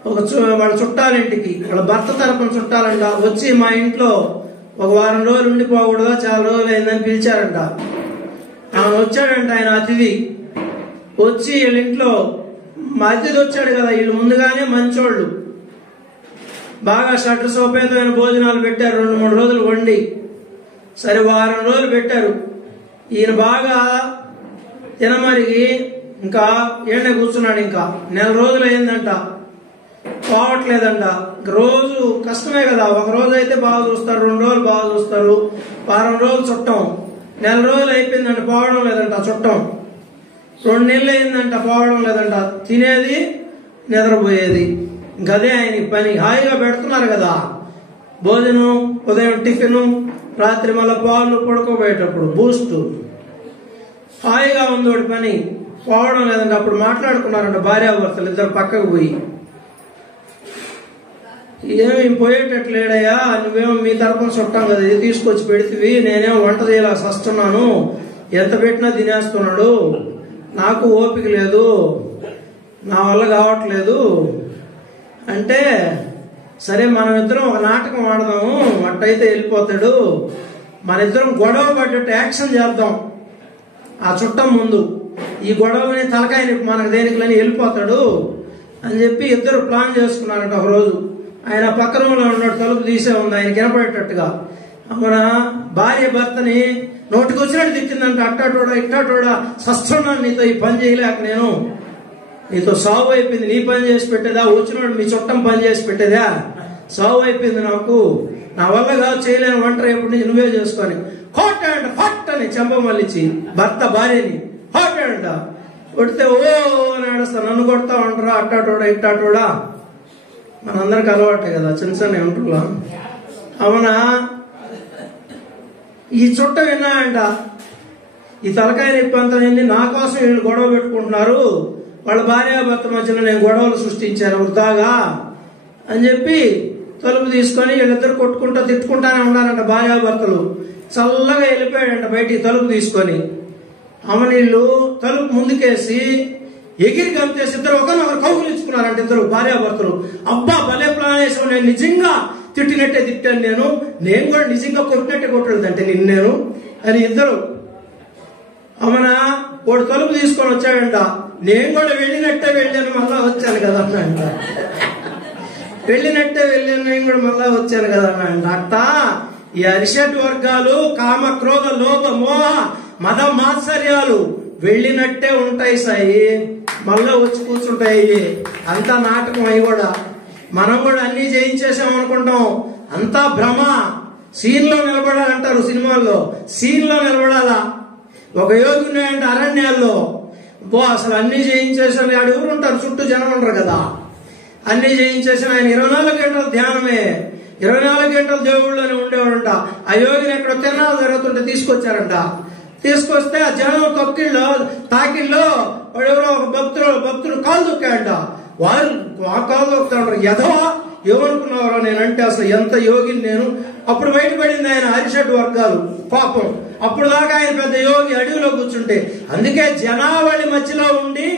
వాళ్ళ చుట్టాలింటికి, వాళ్ళ భర్త తరపున చుట్టాలంట. వచ్చి మా ఇంట్లో ఒక వారం రోజులు ఉండిపోకూడదా, చాలా రోజులు అయిందని పిలిచారంట. ఆయన వచ్చాడంట, ఆయన అతిథి వచ్చి వీళ్ళ ఇంట్లో, మా అతిథి వచ్చాడు కదా, వీళ్ళు ముందుగానే మంచోళ్ళు, బాగా షట్ర సోపేతమైన భోజనాలు పెట్టారు, 2-3 రోజులు వండి. సరే, వారం రోజులు పెట్టారు. ఈయన బాగా తినమరిగి ఇంకా ఎండ కూర్చున్నాడు. ఇంకా 1 రోజులు అయిందంట, పోవట్లేదంట. రోజు కష్టమే కదా, ఒక రోజు అయితే బాగా చూస్తారు, 2 రోజులు బాగా చూస్తారు, వారం రోజులు చుట్టం. 1 రోజులు అయిపోయిందంట, పోవడం లేదంట చుట్టం. 2 నెలలు అయిందంట, పోవడం లేదంట. తినేది, నిద్రపోయేది, గదే ఆయన పని. హాయిగా పెడుతున్నారు కదా భోజనం, ఉదయం టిఫిన్, రాత్రి మళ్ళీ పాలు, పడుకోబోయేటప్పుడు బూస్ట్, హాయిగా ఉంది వాడి పని. పోవడం లేదంట. అప్పుడు మాట్లాడుకున్నారంట భార్యాభర్తలు ఇద్దరు పక్కకు పోయి, ఏమి పోయేటట్లేడయ్యా, నువ్వేమో మీ తరపున చుట్టాం కదా, ఇది తీసుకొచ్చి పెడితివి, నేనేమో వంట చేయాల సస్తున్నాను, ఎంత పెట్టినా తినేస్తున్నాడు, నాకు ఓపిక లేదు, నా వల్ల కావట్లేదు అంటే, సరే మనం ఇద్దరం ఒక నాటకం ఆడదాము, అట్టయితే వెళ్ళిపోతాడు, మన ఇద్దరం గొడవ పడ్డట్టు యాక్షన్ చేద్దాం ఆ చుట్టం ముందు, ఈ గొడవని తలకాయని మనకు దేనికిలని వెళ్ళిపోతాడు అని చెప్పి ఇద్దరు ప్లాన్ చేసుకున్నారంట. ఒక రోజు ఆయన పక్క రూమ్లో ఉన్నాడు, తలుపు తీసే ఉంది, ఆయన కనపడేటట్టుగా. మన భార్య భర్తని నోటికి వచ్చినట్టు తిట్టిందంట, అట్టాటోడా ఇట్టాటోడా, సస్తున్నాను నీతో ఈ పని చేయలేక, నేను నీతో సాగు అయిపోయింది, నీ పని చేసి పెట్టేదా, వచ్చినోడు మీ చుట్టం పని చేసి పెట్టేదా, సాగు అయిపోయింది నాకు, నా వల్ల కాదు, చేయలేని వంట రేపటి నుంచి నువ్వే చేసుకొని, హోట్ అంట ఫట్ అని చెంప మళ్ళించి భర్త భార్యని హోట్ అంట కొడితే ఓ అని ఆడస్తా, నన్ను కొడతా ఉంటారా, అట్టాటోడా ఇట్టాటోడా, మనందరికి అలవాటే కదా చిన్న చిన్న ఉంటున్నా. అవునా, ఈ చుట్ట విన్నాయంట, ఈ తలకాయ నొప్పి అంతా నిండి నా కోసం వీళ్ళు గొడవ పెట్టుకుంటున్నారు, వాళ్ళ భార్యాభర్త మధ్యలో నేను గొడవలు సృష్టించాను వృధాగా అని చెప్పి తలుపు తీసుకొని వీళ్ళిద్దరు కొట్టుకుంటా తిట్టుకుంటానే ఉన్నారంట భార్యాభర్తలు. చల్లగా వెళ్ళిపోయాడంట బయటికి తలుపు తీసుకొని. అమ్మనీళ్ళు తలుపు ముందుకేసి ఎగిరి గంతేసి ఇద్దరు ఒకరినొకరు కౌగులించుకున్నారంట ఇద్దరు భార్యాభర్తలు. అబ్బా భలే ప్లాన్ చేసావు, నేను నిజంగా తిట్టినట్టే తిట్టాను, నేను కూడా నిజంగా కొట్టినట్టే కొట్టలేదంటే నిన్నేను అని ఇద్దరు. అమ్మనా వాడు తలుపు తీసుకొని వచ్చాడంట, నేను కూడా వెళ్ళినట్టే వెళ్ళాను మళ్ళా వచ్చాను కదా అన్నాడంట, వెళ్ళినట్టే వెళ్ళాను నేను కూడా మళ్ళా వచ్చాను కదా అన్నాడంట. అట్ట ఈ అరిషడ్ వర్గాలు కామ క్రోధ లోభ మోహ మద మాత్సర్యాలు వెళ్ళినట్టే ఉంటాయి సాయి, మళ్ళా వచ్చి కూర్చుంటాయి. అంతా నాటకం అయి కూడా మనం కూడా అన్ని జయించేసాం అనుకుంటాం, అంతా భ్రమ. సీన్ లో నిలబడాలంటారు సినిమాల్లో, సీన్ లో నిలబడాలా. ఒక యోగి ఉన్నాయంటే అరణ్యాల్లో, అసలు అన్ని జయించేసాను, ఆడు ఎవరు ఉంటారు చుట్టూ జనం ఉండరు కదా, అన్ని జయించేసాను. ఆయన 24 గంటలు ధ్యానమే, 24 గంటలు దేవుళ్ళని ఉండేవాడంట. ఆ యోగిని ఎక్కడ తిరణాలు జరుగుతుంటే తీసుకొచ్చారంట. తీసుకొస్తే ఆ జనం తొక్కిళ్ళలో తాకిళ్ళలో వాడు ఎవరో ఒక భక్తుడు కాలు తొక్కాడంట. వారు ఆ కాలు తొక్కుతా ఉంటారు, ఎదవా ఏమనుకున్నారో నేనంటే అసలు ఎంత యోగిని నేను. అప్పుడు బయటపడింది ఆయన అరిషడ్ వర్గాలు పాపం. అప్పుడు దాకా ఆయన పెద్ద యోగి అడవిలో కూర్చుంటే. అందుకే జనావళి మధ్యలో ఉండి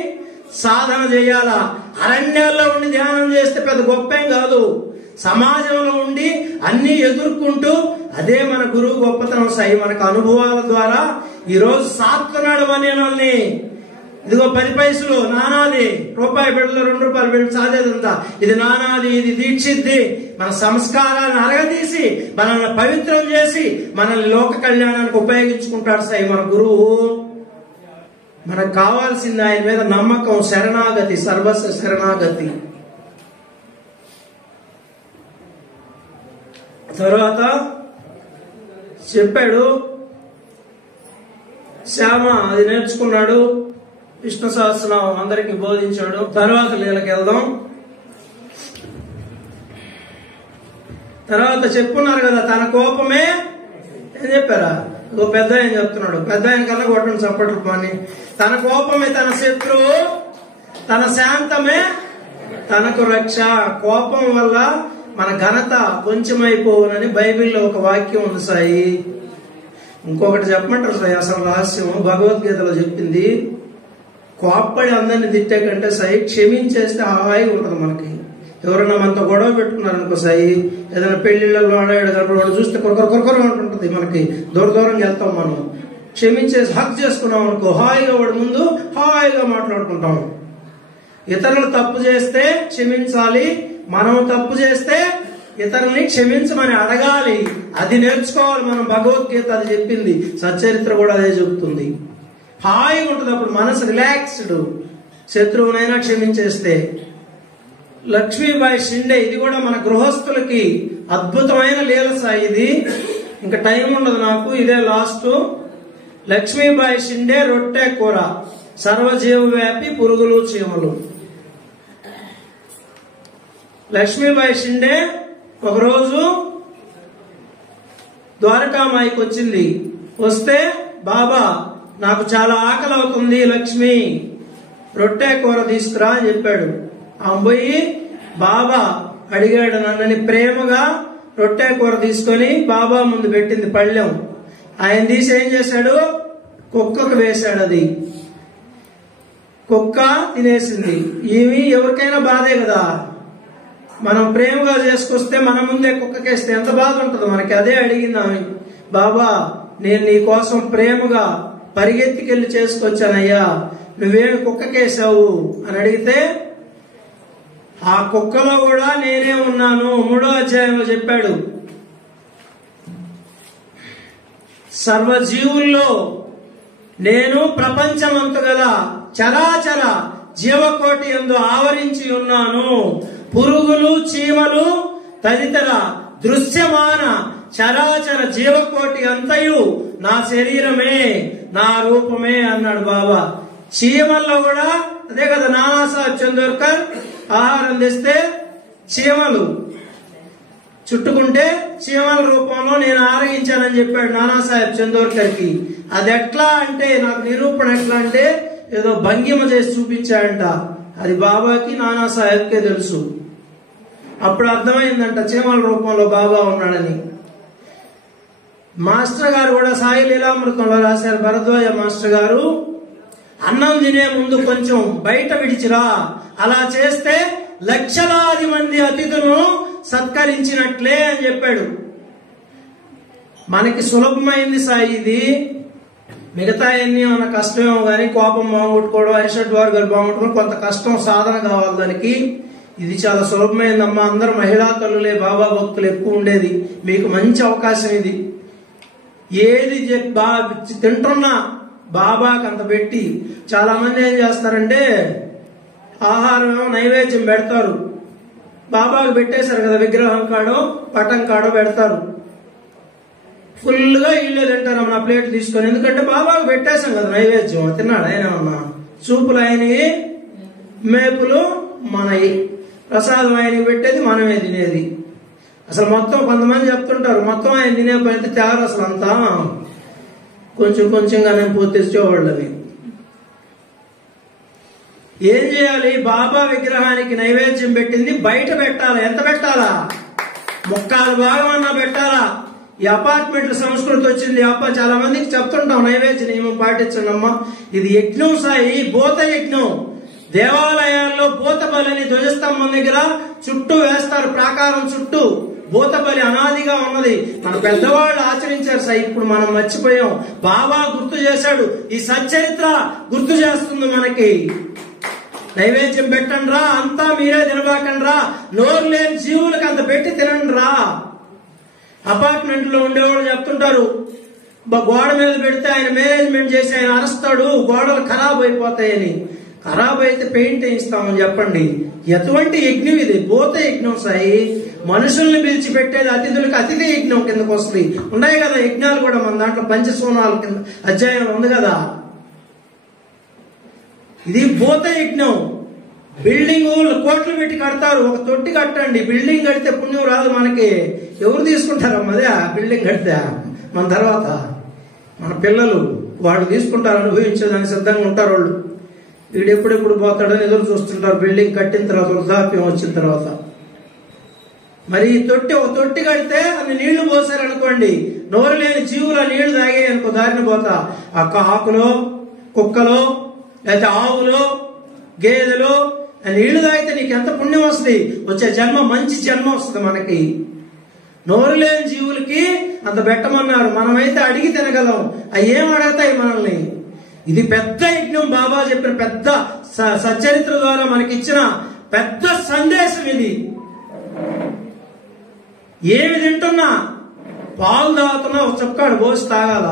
సాధన చేయాలా, అరణ్యాల్లో ఉండి ధ్యానం చేస్తే పెద్ద గొప్పేం కాదు. సమాజంలో ఉండి అన్ని ఎదుర్కొంటూ, అదే మన గురువు గొప్పతనం సాయి. మనకు అనుభవాల ద్వారా ఈరోజు సాత్తున్నాడు అనే వాళ్ళని. ఇదిగో 10 పైసలు నానాది, రూపాయి బిడ్డలు 2 రూపాయల బిడ్డలు సాధేదంతా, ఇది నానాది, ఇది దీక్షిద్ది. మన సంస్కారాలను అరగదీసి మనల్ని పవిత్రం చేసి మనల్ని లోక కళ్యాణానికి ఉపయోగించుకుంటాడు సాయి మన గురువు. మనకు కావాల్సింది ఆయన మీద నమ్మకం, శరణాగతి, సర్వస్వ శరణాగతి. తర్వాత చెప్పాడు, శ్యామ అది నేర్చుకున్నాడు, విష్ణు సహస్రనామం అందరికి బోధించాడు. తర్వాత లీలకి వెళ్దాం. తర్వాత చెప్పున్నారు కదా, తన కోపమే ఏం చెప్పారా, పెద్ద ఆయన చెప్తున్నాడు, పెద్ద ఆయన కన్నా కొట్టండి చప్పట్లు పని. తన కోపమే తన శత్రువు, తన శాంతమే తనకు రక్ష. కోపం వల్ల మన ఘనత కొంచెమైపోవునని బైబిల్లో ఒక వాక్యం ఉంది సాయి. ఇంకొకటి చెప్పమంటారు సాయి, అసలు రహస్యం భగవద్గీతలో చెప్పింది. కోప్పడి అందరిని తిట్టే కంటే సాయి క్షమించేస్తే హాయిగా ఉంటుంది మనకి. ఎవరైనా మనతో గొడవ పెట్టుకున్నారనుకో సాయి, ఏదైనా పెళ్లిళ్ళలో వాడు చూస్తే కొరకొర ఉంటుంటుంది మనకి, దూరంగా వెళ్తాం. మనం క్షమించేసి హక్ చేసుకున్నాం అనుకో, హాయిగా వాడి ముందు హాయిగా మాట్లాడుకుంటాం. ఇతరులు తప్పు చేస్తే క్షమించాలి, మనం తప్పు చేస్తే ఇతరుల్ని క్షమించమని అడగాలి. అది నేర్చుకోవాలి మనం. భగవద్గీత అది చెప్పింది, సచ్చరిత్ర కూడా అదే చెప్తుంది. హాయిగా ఉంటుంది అప్పుడు, మనసు రిలాక్స్డ్. శత్రువునైనా క్షమించేస్తే. లక్ష్మీబాయి షిండే, ఇది కూడా మన గృహస్థులకి అద్భుతమైన లీల సాయి. ఇది ఇంకా టైం ఉండదు నాకు, ఇదే లాస్ట్. లక్ష్మీబాయి షిండే రొట్టె కూర, సర్వజీవవ్యాపి పురుగులు చీమలు. లక్ష్మీబాయి షిండే ఒకరోజు ద్వారకామాయికి వచ్చింది. వస్తే, బాబా నాకు చాలా ఆకలి అవుతుంది, లక్ష్మి రొట్టె కూర తీసుకురా అని చెప్పాడు. ఆమె పోయి బాబా అడిగాడు నన్నని ప్రేమగా రొట్టె కూర తీసుకొని బాబా ముందు పెట్టింది పళ్ళెం. ఆయన తీసి ఏం చేశాడు, కుక్కకు వేశాడు. అది కుక్క తినేసింది. ఇవి ఎవరికైనా బాధే కదా, మనం ప్రేమగా చేసుకొస్తే మన ముందే కుక్కకేస్తే ఎంత బాధ ఉంటుందో మనకి. అదే అడిగింది ఆమె, బాబా నేను నీ కోసం ప్రేమగా పరిగెత్తికెళ్ళి చేసుకొచ్చానయ్యా, నువ్వేమి కుక్కకేసావు అని అడిగితే, ఆ కుక్కలో కూడా నేనే ఉన్నాను. 3వ అధ్యాయంలో చెప్పాడు, సర్వజీవుల్లో నేను ప్రపంచమంత గల చరాచర జీవకోటి యందు ఆవరించి ఉన్నాను. పురుగులు చీమలు తదితర దృశ్యమాన చరాచర జీవకోటి అంతయు నా శరీరమే, నా రూపమే అన్నాడు బాబా. చీమల్లో కూడా అదే కదా, నానాసాహెబ్ చందోర్కర్ ఆహారం తెస్తే చీమలు చుట్టుకుంటే చీమల రూపంలో నేను ఆరగించానని చెప్పాడు నానాసాహెబ్ చందోర్కర్కి. అది ఎట్లా అంటే, నాకు నిరూపణ ఎట్లా అంటే ఏదో భంగిమ చేసి చూపించాడంట. అది బాబాకి నానాసాహెబ్కే తెలుసు. అప్పుడు అర్థమైందంట చీమల రూపంలో బాబా ఉన్నాడని. మాస్టర్ గారు కూడా సాయి లీలామృతంలో రాశారు, భరద్వాజ మాస్టర్ గారు, అన్నం తినే ముందు కొంచెం బయట విడిచిరా, అలా చేస్తే లక్షలాది మంది అతిథులను సత్కరించినట్లే అని చెప్పాడు. మనకి సులభమైంది సాయి ఇది. మిగతా ఎన్ని మన కష్టమేమో కానీ, కోపం బాగుంటుకోవడం, అరిషడ్ వర్గాలు బాగుంటుకోవడం కొంత కష్టం, సాధన కావాలి దానికి. ఇది చాలా సులభమైందమ్మా. అందరూ మహిళా తల్లులే బాబా భక్తులు ఎక్కువ ఉండేది. మీకు మంచి అవకాశం ఇది. ఏది తింటున్నా బాబాకి అంత పెట్టి. చాలా మంది ఏం చేస్తారంటే, ఆహారం నైవేద్యం పెడతారు, బాబాకి పెట్టేశారు కదా, విగ్రహం కాడో పటం కాడో పెడతారు, ఫుల్ గా ఇళ్ళే తింటారు నా ప్లేట్ తీసుకొని. ఎందుకంటే బాబాకి పెట్టేశాం కదా నైవేద్యం. తిన్నాడు ఆయన, అన్నా చూపులు ఆయనవి, మేపులు మనవి, ప్రసాదం ఆయనకి పెట్టేది, మనమే తినేది. అసలు మొత్తం కొంతమంది చెప్తుంటారు మొత్తం ఆయన తినే పని తయారు, అసలు అంతా కొంచెం కొంచెంగానే పోతేసేవాళ్ళని. ఏం చేయాలి, బాబా విగ్రహానికి నైవేద్యం పెట్టింది బయట పెట్టాలా. ఎంత పెట్టాలా, 3/4 భాగం అన్నా పెట్టాలా. ఈ అపార్ట్మెంట్ల సంస్కృతి వచ్చింది. చాలా మందికి చెప్తుంటాం నైవేద్య నియమం పాటించండి అమ్మా. ఇది యజ్ఞం సాయి, భూత యజ్ఞం. దేవాలయాల్లో భూత బలిని ధ్వజస్తంభం దగ్గర చుట్టూ వేస్తారు, ప్రాకారం చుట్టూ. భూత బలి అనాదిగా ఉన్నది, మన పెద్దవాళ్ళు ఆచరించారు సాయి. ఇప్పుడు మనం మర్చిపోయాం. బాబా గుర్తు చేశాడు, ఈ సచ్చరిత్ర గుర్తు చేస్తుంది మనకి. నైవేద్యం పెట్టండి రా, అంతా మీరే తినబాకండి రా, నోరు లేని జీవులకు అంత పెట్టి తినండి రా. అపార్ట్మెంట్ లో ఉండేవాళ్ళు చెప్తుంటారు, గోడ మీద పెడితే ఆయన మేనేజ్మెంట్ చేసి ఆయన అరుస్తాడు, గోడలు ఖరాబ్ అయిపోతాయని. ఖరాబ్ అయితే పెయింట్ వేయిస్తామని చెప్పండి. ఎటువంటి యజ్ఞం ఇది, భూత యజ్ఞం సాయి. మనుషుల్ని పిలిచి పెట్టేది అతిథులకు అతిథి యజ్ఞం కిందకు వస్తుంది. ఉన్నాయి కదా యజ్ఞాలు కూడా మన దాంట్లో, పంచసోనాల కింద అధ్యాయం ఉంది కదా. ఇది భూత యజ్ఞం. బిల్డింగ్ కోట్లు పెట్టి కడతారు, ఒక తొట్టి కట్టండి. బిల్డింగ్ కడితే పుణ్యం రాదు మనకి. ఎవరు తీసుకుంటారమ్మా అదే బిల్డింగ్ కడితే మన తర్వాత. మన పిల్లలు వాళ్ళు తీసుకుంటారు, అనుభవించేదానికి సిద్ధంగా ఉంటారు. వాళ్ళు వీడు ఎప్పుడెప్పుడు పోతాడని ఎదురు చూస్తుంటారు. బిల్డింగ్ కట్టిన తర్వాత, వృద్ధాప్యం వచ్చిన తర్వాత. మరి ఒక తొట్టి కడితే అది నీళ్లు పోసారనుకోండి, నోరు లేని జీవులు ఆ నీళ్లు తాగాయి అనుకో, దారిన పోతా ఆకులో, కుక్కలో, లేకపోతే ఆవులో, గేదెలో ఆ నీళ్లు తాగితే నీకు ఎంత పుణ్యం వస్తుంది. వచ్చే జన్మ మంచి జన్మ వస్తుంది మనకి. నోరు లేని జీవులకి అంత పెట్టమన్నారు. మనమైతే అడిగి తినగలం, అవి ఏం అడగతాయి మనల్ని? ఇది పెద్ద యజ్ఞం. బాబా చెప్పిన పెద్ద సచ్చరిత్ర ద్వారా మనకిచ్చిన పెద్ద సందేశం ఇది. ఏమి తింటున్నా, పాలు తాగుతున్నా ఒక చుక్కాడు పోసి తాగాల.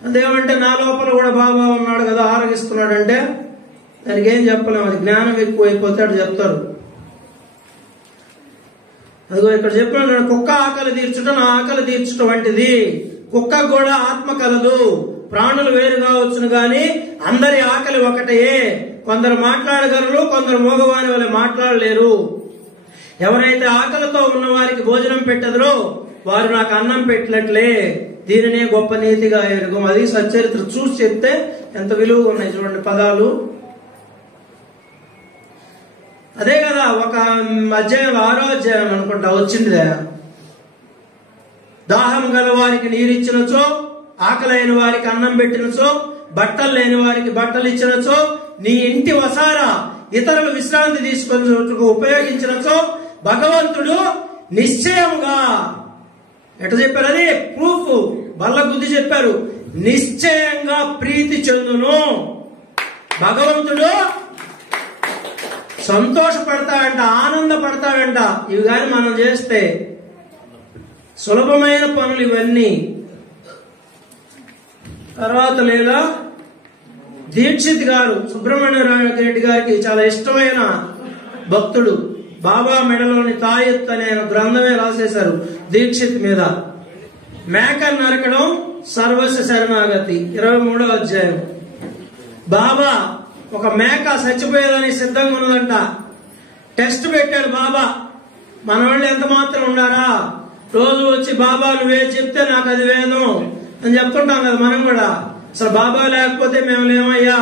అదేమంటే నా లోపల కూడా బాబా ఉన్నాడు కదా, ఆరగిస్తున్నాడు అంటే దానికి ఏం చెప్పలేము. అది జ్ఞానం ఎక్కువ అయిపోతే అటు చెప్తారు. అదిగో ఇక్కడ చెప్పినాడు, కుక్క ఆకలి తీర్చుట నా ఆకలి తీర్చుట వంటిది. కుక్క కూడా ఆత్మ కలదు, ప్రాణులు వేరుగా వచ్చును గాని అందరి ఆకలి ఒకటే. కొందరు మాట్లాడగలరు, కొందరు మోగవాని వల్ల మాట్లాడలేరు. ఎవరైతే ఆకలితో ఉన్న వారికి భోజనం పెట్టదరో వారు నాకు అన్నం పెట్టినట్లే. దీనినే గొప్ప నీతిగా ఎరుగు. అది సచ్చరిత్ర చూసి చెప్తే ఎంత విలువ ఉన్నాయి చూడండి పదాలు. అదే కదా ఒక అధ్యాయం 6వ అధ్యాయం అనుకుంటా వచ్చిందిలే. దాహం గల వారికి నీరిచ్చినచో, ఆకలైన వారికి అన్నం పెట్టినచో, బట్టలు లేని వారికి బట్టలు ఇచ్చినచో, నీ ఇంటి వసారా ఇతరులు విశ్రాంతి తీసుకొని ఉపయోగించినచో భగవంతుడు నిశ్చయముగా, ఎట్లా చెప్పారు? అది ప్రూఫ్ బల్ల గుద్ది చెప్పారు. నిశ్చయంగా ప్రీతి చెందును. భగవంతుడు సంతోషపడతాడంట, ఆనందపడతాడంట. ఇవి కానీ మనం చేస్తే సులభమైన పనులు ఇవన్నీ. తర్వాత లేదా దీక్షిత్ గారు, సుబ్రహ్మణ్య రెడ్డి గారికి చాలా ఇష్టమైన భక్తుడు. బాబా మెడలోని తాయెత్తు అనే గ్రంథమే రాసేశారు దీక్షిత్ మీద. మేక నరకడం సర్వస్వ శరణాగతి 23వ అధ్యాయం. బాబా ఒక మేక చచ్చిపోయేదానికి సిద్ధంగా ఉన్నదంట. టెస్ట్ పెట్టాడు బాబా. మన వాళ్ళు ఎంత మాత్రం ఉండారా? రోజు వచ్చి బాబా నువ్వే చెప్తే నాకు అది వేదం అని చెప్తుంటాం కదా మనం కూడా. అసలు బాబా లేకపోతే మేము లేమయ్యా,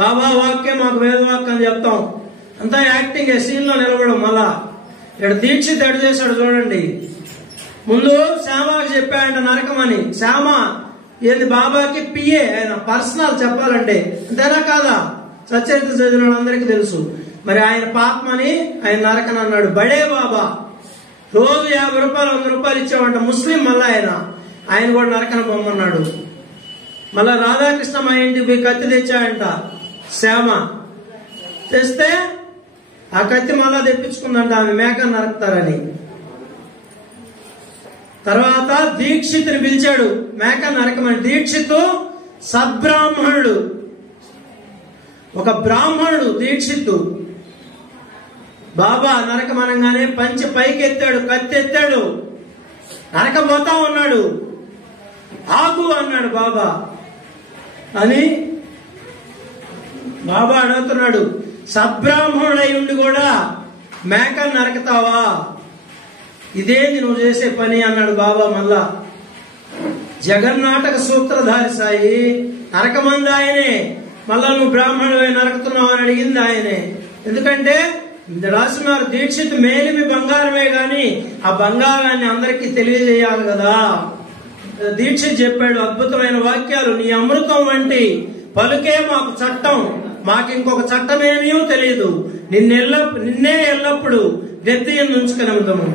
బాబా వాక్యే మాకు వేదవాక్యం అని చెప్తాం. అంతా యాక్టింగ్, సీన్ లో నిలబడం. మళ్ళా ఇక్కడ దీక్షిత్ ఎడు చేశాడు చూడండి. ముందు శ్యామకి చెప్పాడంట నరకమని. శ్యామ ఏది బాబాకి పిఏ, ఆయన పర్సనల్ చెప్పాలంటే. అంతేనా కాదా? సచ్చరిత్ర చదివిన వాళ్ళందరికీ తెలుసు. మరి ఆయన పాపమని ఆయన నరకని అన్నాడు. బడే బాబా రోజు 50 రూపాయలు 100 రూపాయలు ఇచ్చామంట. ముస్లిం మళ్ళా ఆయన కూడా నరకన బొమ్మన్నాడు. మళ్ళా రాధాకృష్ణ మా ఇంటికి పోయి కత్తి తెచ్చాడంట శ్యామ. తెస్తే ఆ కత్తి మళ్ళా తెప్పించుకుందంట ఆమె మేకను నరుకుతారని. తర్వాత దీక్షితుని పిలిచాడు మేకను నరకమని. దీక్షితు సద్బ్రాహ్మణుడు, ఒక బ్రాహ్మణుడు దీక్షితు. బాబా నరకమనంగానే పంచి పైకి ఎత్తాడు, కత్తి ఎత్తాడు, నరకబోతా ఉన్నాడు. ఆగు అన్నాడు బాబా అని. బాబా అడుగుతున్నాడు, సద్బ్రాహ్మణుడై ఉండి కూడా మేకను నరకతావా? ఇదేంది నువ్వు చేసే పని అన్నాడు బాబా. మళ్ళా జగన్నాటక సూత్రధారి సాయి, నరకమంది ఆయనే. మళ్ళా నువ్వు బ్రాహ్మణుడై నరకుతున్నావు అని అడిగింది ఆయనే. ఎందుకంటే రాసున్నారు, దీక్షిత్ మేలిమి బంగారమే గాని ఆ బంగారాన్ని అందరికీ తెలియజేయాలి కదా. దీక్షిత్ చెప్పాడు అద్భుతమైన వాక్యాలు. నీ అమృతం వంటి పలుకే మాకు చట్టం, మాకు ఇంకొక చట్టమేమీ తెలియదు. నిన్నే ఎల్లప్పుడు నెత్తి ఉంచుకునముదము.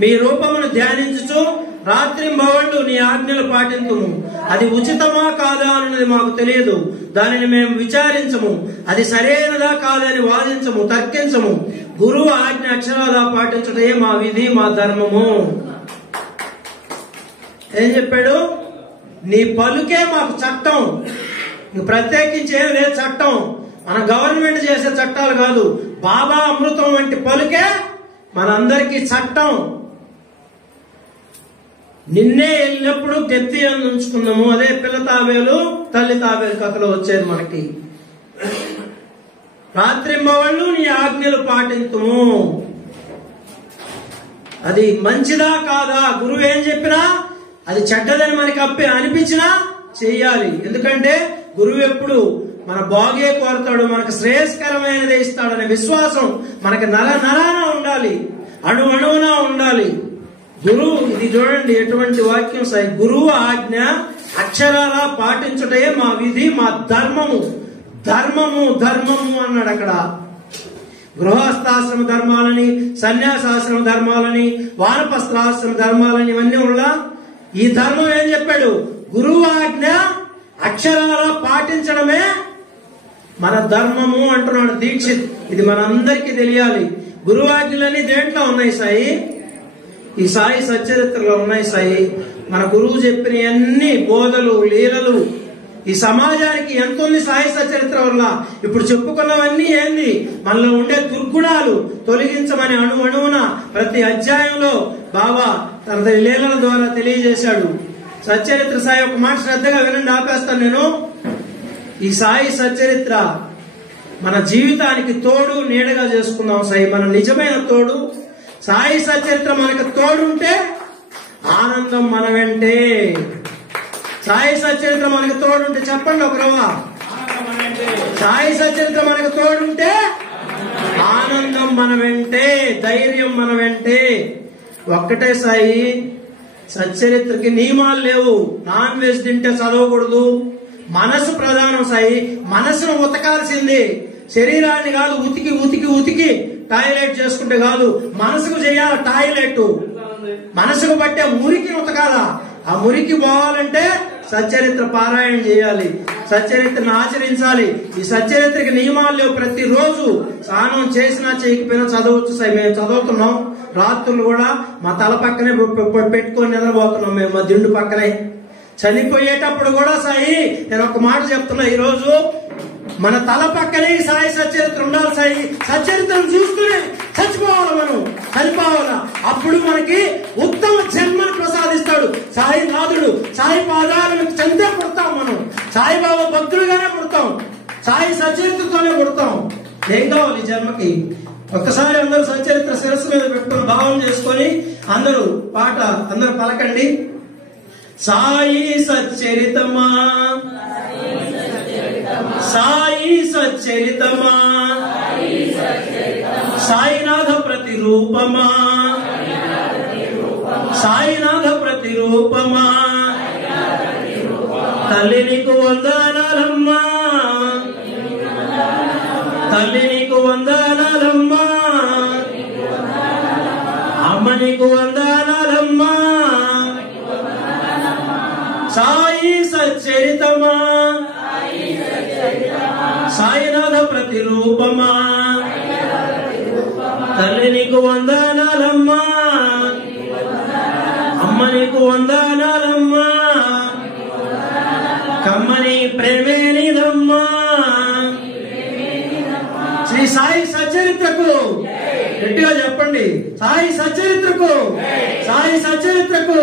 మీ రూపమును ధ్యానించుచు రాత్రింబవళ్ళు నీ ఆజ్ఞలు పాటింతుము. అది ఉచితమా కాదా అన్నది మాకు తెలియదు. దానిని మేము విచారించము. అది సరైనదా కాదని వాదించము, తర్కించము. గురువు ఆజ్ఞ అక్షరాలా పాటించటే మా విధి, మా ధర్మము. ఏం చెప్పాడు? నీ పలుకే మాకు చట్టం. ప్రత్యేకించి ఏం లేదు చట్టం. మన గవర్నమెంట్ చేసే చట్టాలు కాదు. బాబా అమృతం వంటి పలుకే మనందరికీ చట్టం. నిన్నే వెళ్ళినప్పుడు గెత్తి అని ఉంచుకున్నాము. అదే పిల్ల తాబేలు తల్లి తాబేలు కథలో వచ్చేది మనకి. రాత్రింబవళ్ళు నీ ఆజ్ఞలు పాటింతుము. అది మంచిదా కాదా, గురువు ఏం చెప్పినా అది చెడ్డదని మనకి అనిపించినా చెయ్యాలి. ఎందుకంటే గురువు ఎప్పుడు మన బాగే కోరతాడు, మనకు శ్రేయస్కరమైనదే ఇస్తాడనే విశ్వాసం మనకి నరాన ఉండాలి, అణువున ఉండాలి. గురువు, ఇది చూడండి ఎటువంటి వాక్యం సాయి. గురువు ఆజ్ఞ అక్షరాలా పాటించుటే మా విధి, మా ధర్మము. ధర్మము అన్నాడు అక్కడ. గృహస్థాశ్రమ ధర్మాలని, సన్యాసాశ్రమ ధర్మాలని, వానప్రస్థాశ్రమ ధర్మాలని ఇవన్నీ ఉన్నా ఈ ధర్మం ఏం చెప్పాడు? గురువు ఆజ్ఞ అక్షరాలా పాటించడమే మన ధర్మము అంటున్నాడు దీక్షిత్. ఇది మనందరికీ తెలియాలి. గురువు ఆజ్ఞలన్నీ దేంట్లో ఉన్నాయి సాయి? ఈ సాయి సచ్చరిత్రలో ఉన్నాయి సాయి. మన గురువు చెప్పిన అన్ని బోధలు, లీలలు ఈ సమాజానికి ఎంత ఉంది సాయి సచ్చరిత్ర వల్ల. ఇప్పుడు చెప్పుకున్నవన్నీ ఏంది? మనలో ఉండే దుర్గుణాలు తొలగించమని అణువున ప్రతి అధ్యాయంలో బాబా తన లీలల ద్వారా తెలియజేశాడు. సచ్చరిత్ర సాయి ఒక మాట శ్రద్ధగా వినండి, ఆపేస్తాను నేను. ఈ సాయి సచ్చరిత్ర మన జీవితానికి తోడు నీడగా చేసుకుందాం సాయి. మన నిజమైన తోడు సాయి సచ్చరిత్ర మనకు తోడుంటే ఆనందం మన వెంటే. సాయి సచ్చరిత్ర మనకు తోడుంటే చెప్పండి ఒక రవ్వ. సాయి సచ్చరిత్ర మనకు తోడుంటే ఆనందం మన వెంటే, ధైర్యం మన వెంటే. ఒక్కటే సాయి, సచ్చరిత్రకి నియమాలు లేవు. నాన్ వెజ్ తింటే చదవకూడదు. మనసు ప్రధానం సాయి. మనసును ఉతకాల్సింది, శరీరాన్ని కాదు. ఉతికి టాయిలెట్ చేసుకుంటే కాదు, మనసుకు చేయాలి టాయిలెట్. మనసుకు పట్టే మురికి ఉతకాల. ఆ మురికి పోవాలంటే సచ్చరిత్ర పారాయణ చేయాలి, సచ్చరిత్రను ఆచరించాలి. ఈ సచ్చరిత్రకి నియమాలు లేవు. ప్రతిరోజు స్నానం చేసినా చేయకపోయినా చదవచ్చు సాయి. మేము చదువుతున్నాం. రాత్రులు కూడా మా తల పక్కనే పెట్టుకొని నిద్రపోతున్నాం మేము, మా దిండు పక్కనే. చనిపోయేటప్పుడు కూడా సాయి నేను ఒక మాట చెప్తున్నా, ఈ రోజు మన తల పక్కనే సాయి సచ్చరిత్ర ఉండాలి సాయి. సచ్చరిత్రను చూస్తూనే చచ్చిపోవాలి, మనం చనిపోవాలా. అప్పుడు మనకి ఉత్తమ జన్మను ప్రసాదిస్తాడు సాయి నాథుడు. సాయి పాదాలను చెందే పుడతాం మనం. సాయిబాబా భక్తులుగానే పుడతాం, సాయి సచ్చరిత్రతోనే పుడతాం. ఏం కావాలి జన్మకి? ఒక్కసారి అందరూ సచ్చరిత్ర శిరస్సు మీద పెట్టుకుని భావం చేసుకొని అందరూ పాట అందరూ పలకండి. సాయి సచ్చరితమా, సాయి సచ్చరితమా, సాయినాథ ప్రతిరూపమా, సాయినాథ ప్రతిరూపమా. తల్లి నీకు వందనాలమ్మా, తల్లి నీకు వందనాలమ్మా, అమ్మ నీకు వందనాలమ్మా. సాయి సచ్చరితమా, సాయినాథ ప్రతిరూపమా, తల్లి నీకు వందనాలమ్మా, అమ్మ నీకు వందనాలమ్మా. కమ్మని ప్రేమే నీదమ్మా. శ్రీ సాయి సచ్చరిత్రకు గట్టిగా చెప్పండి. సాయి సచ్చరిత్రకు, సాయి సచ్చరిత్రకు.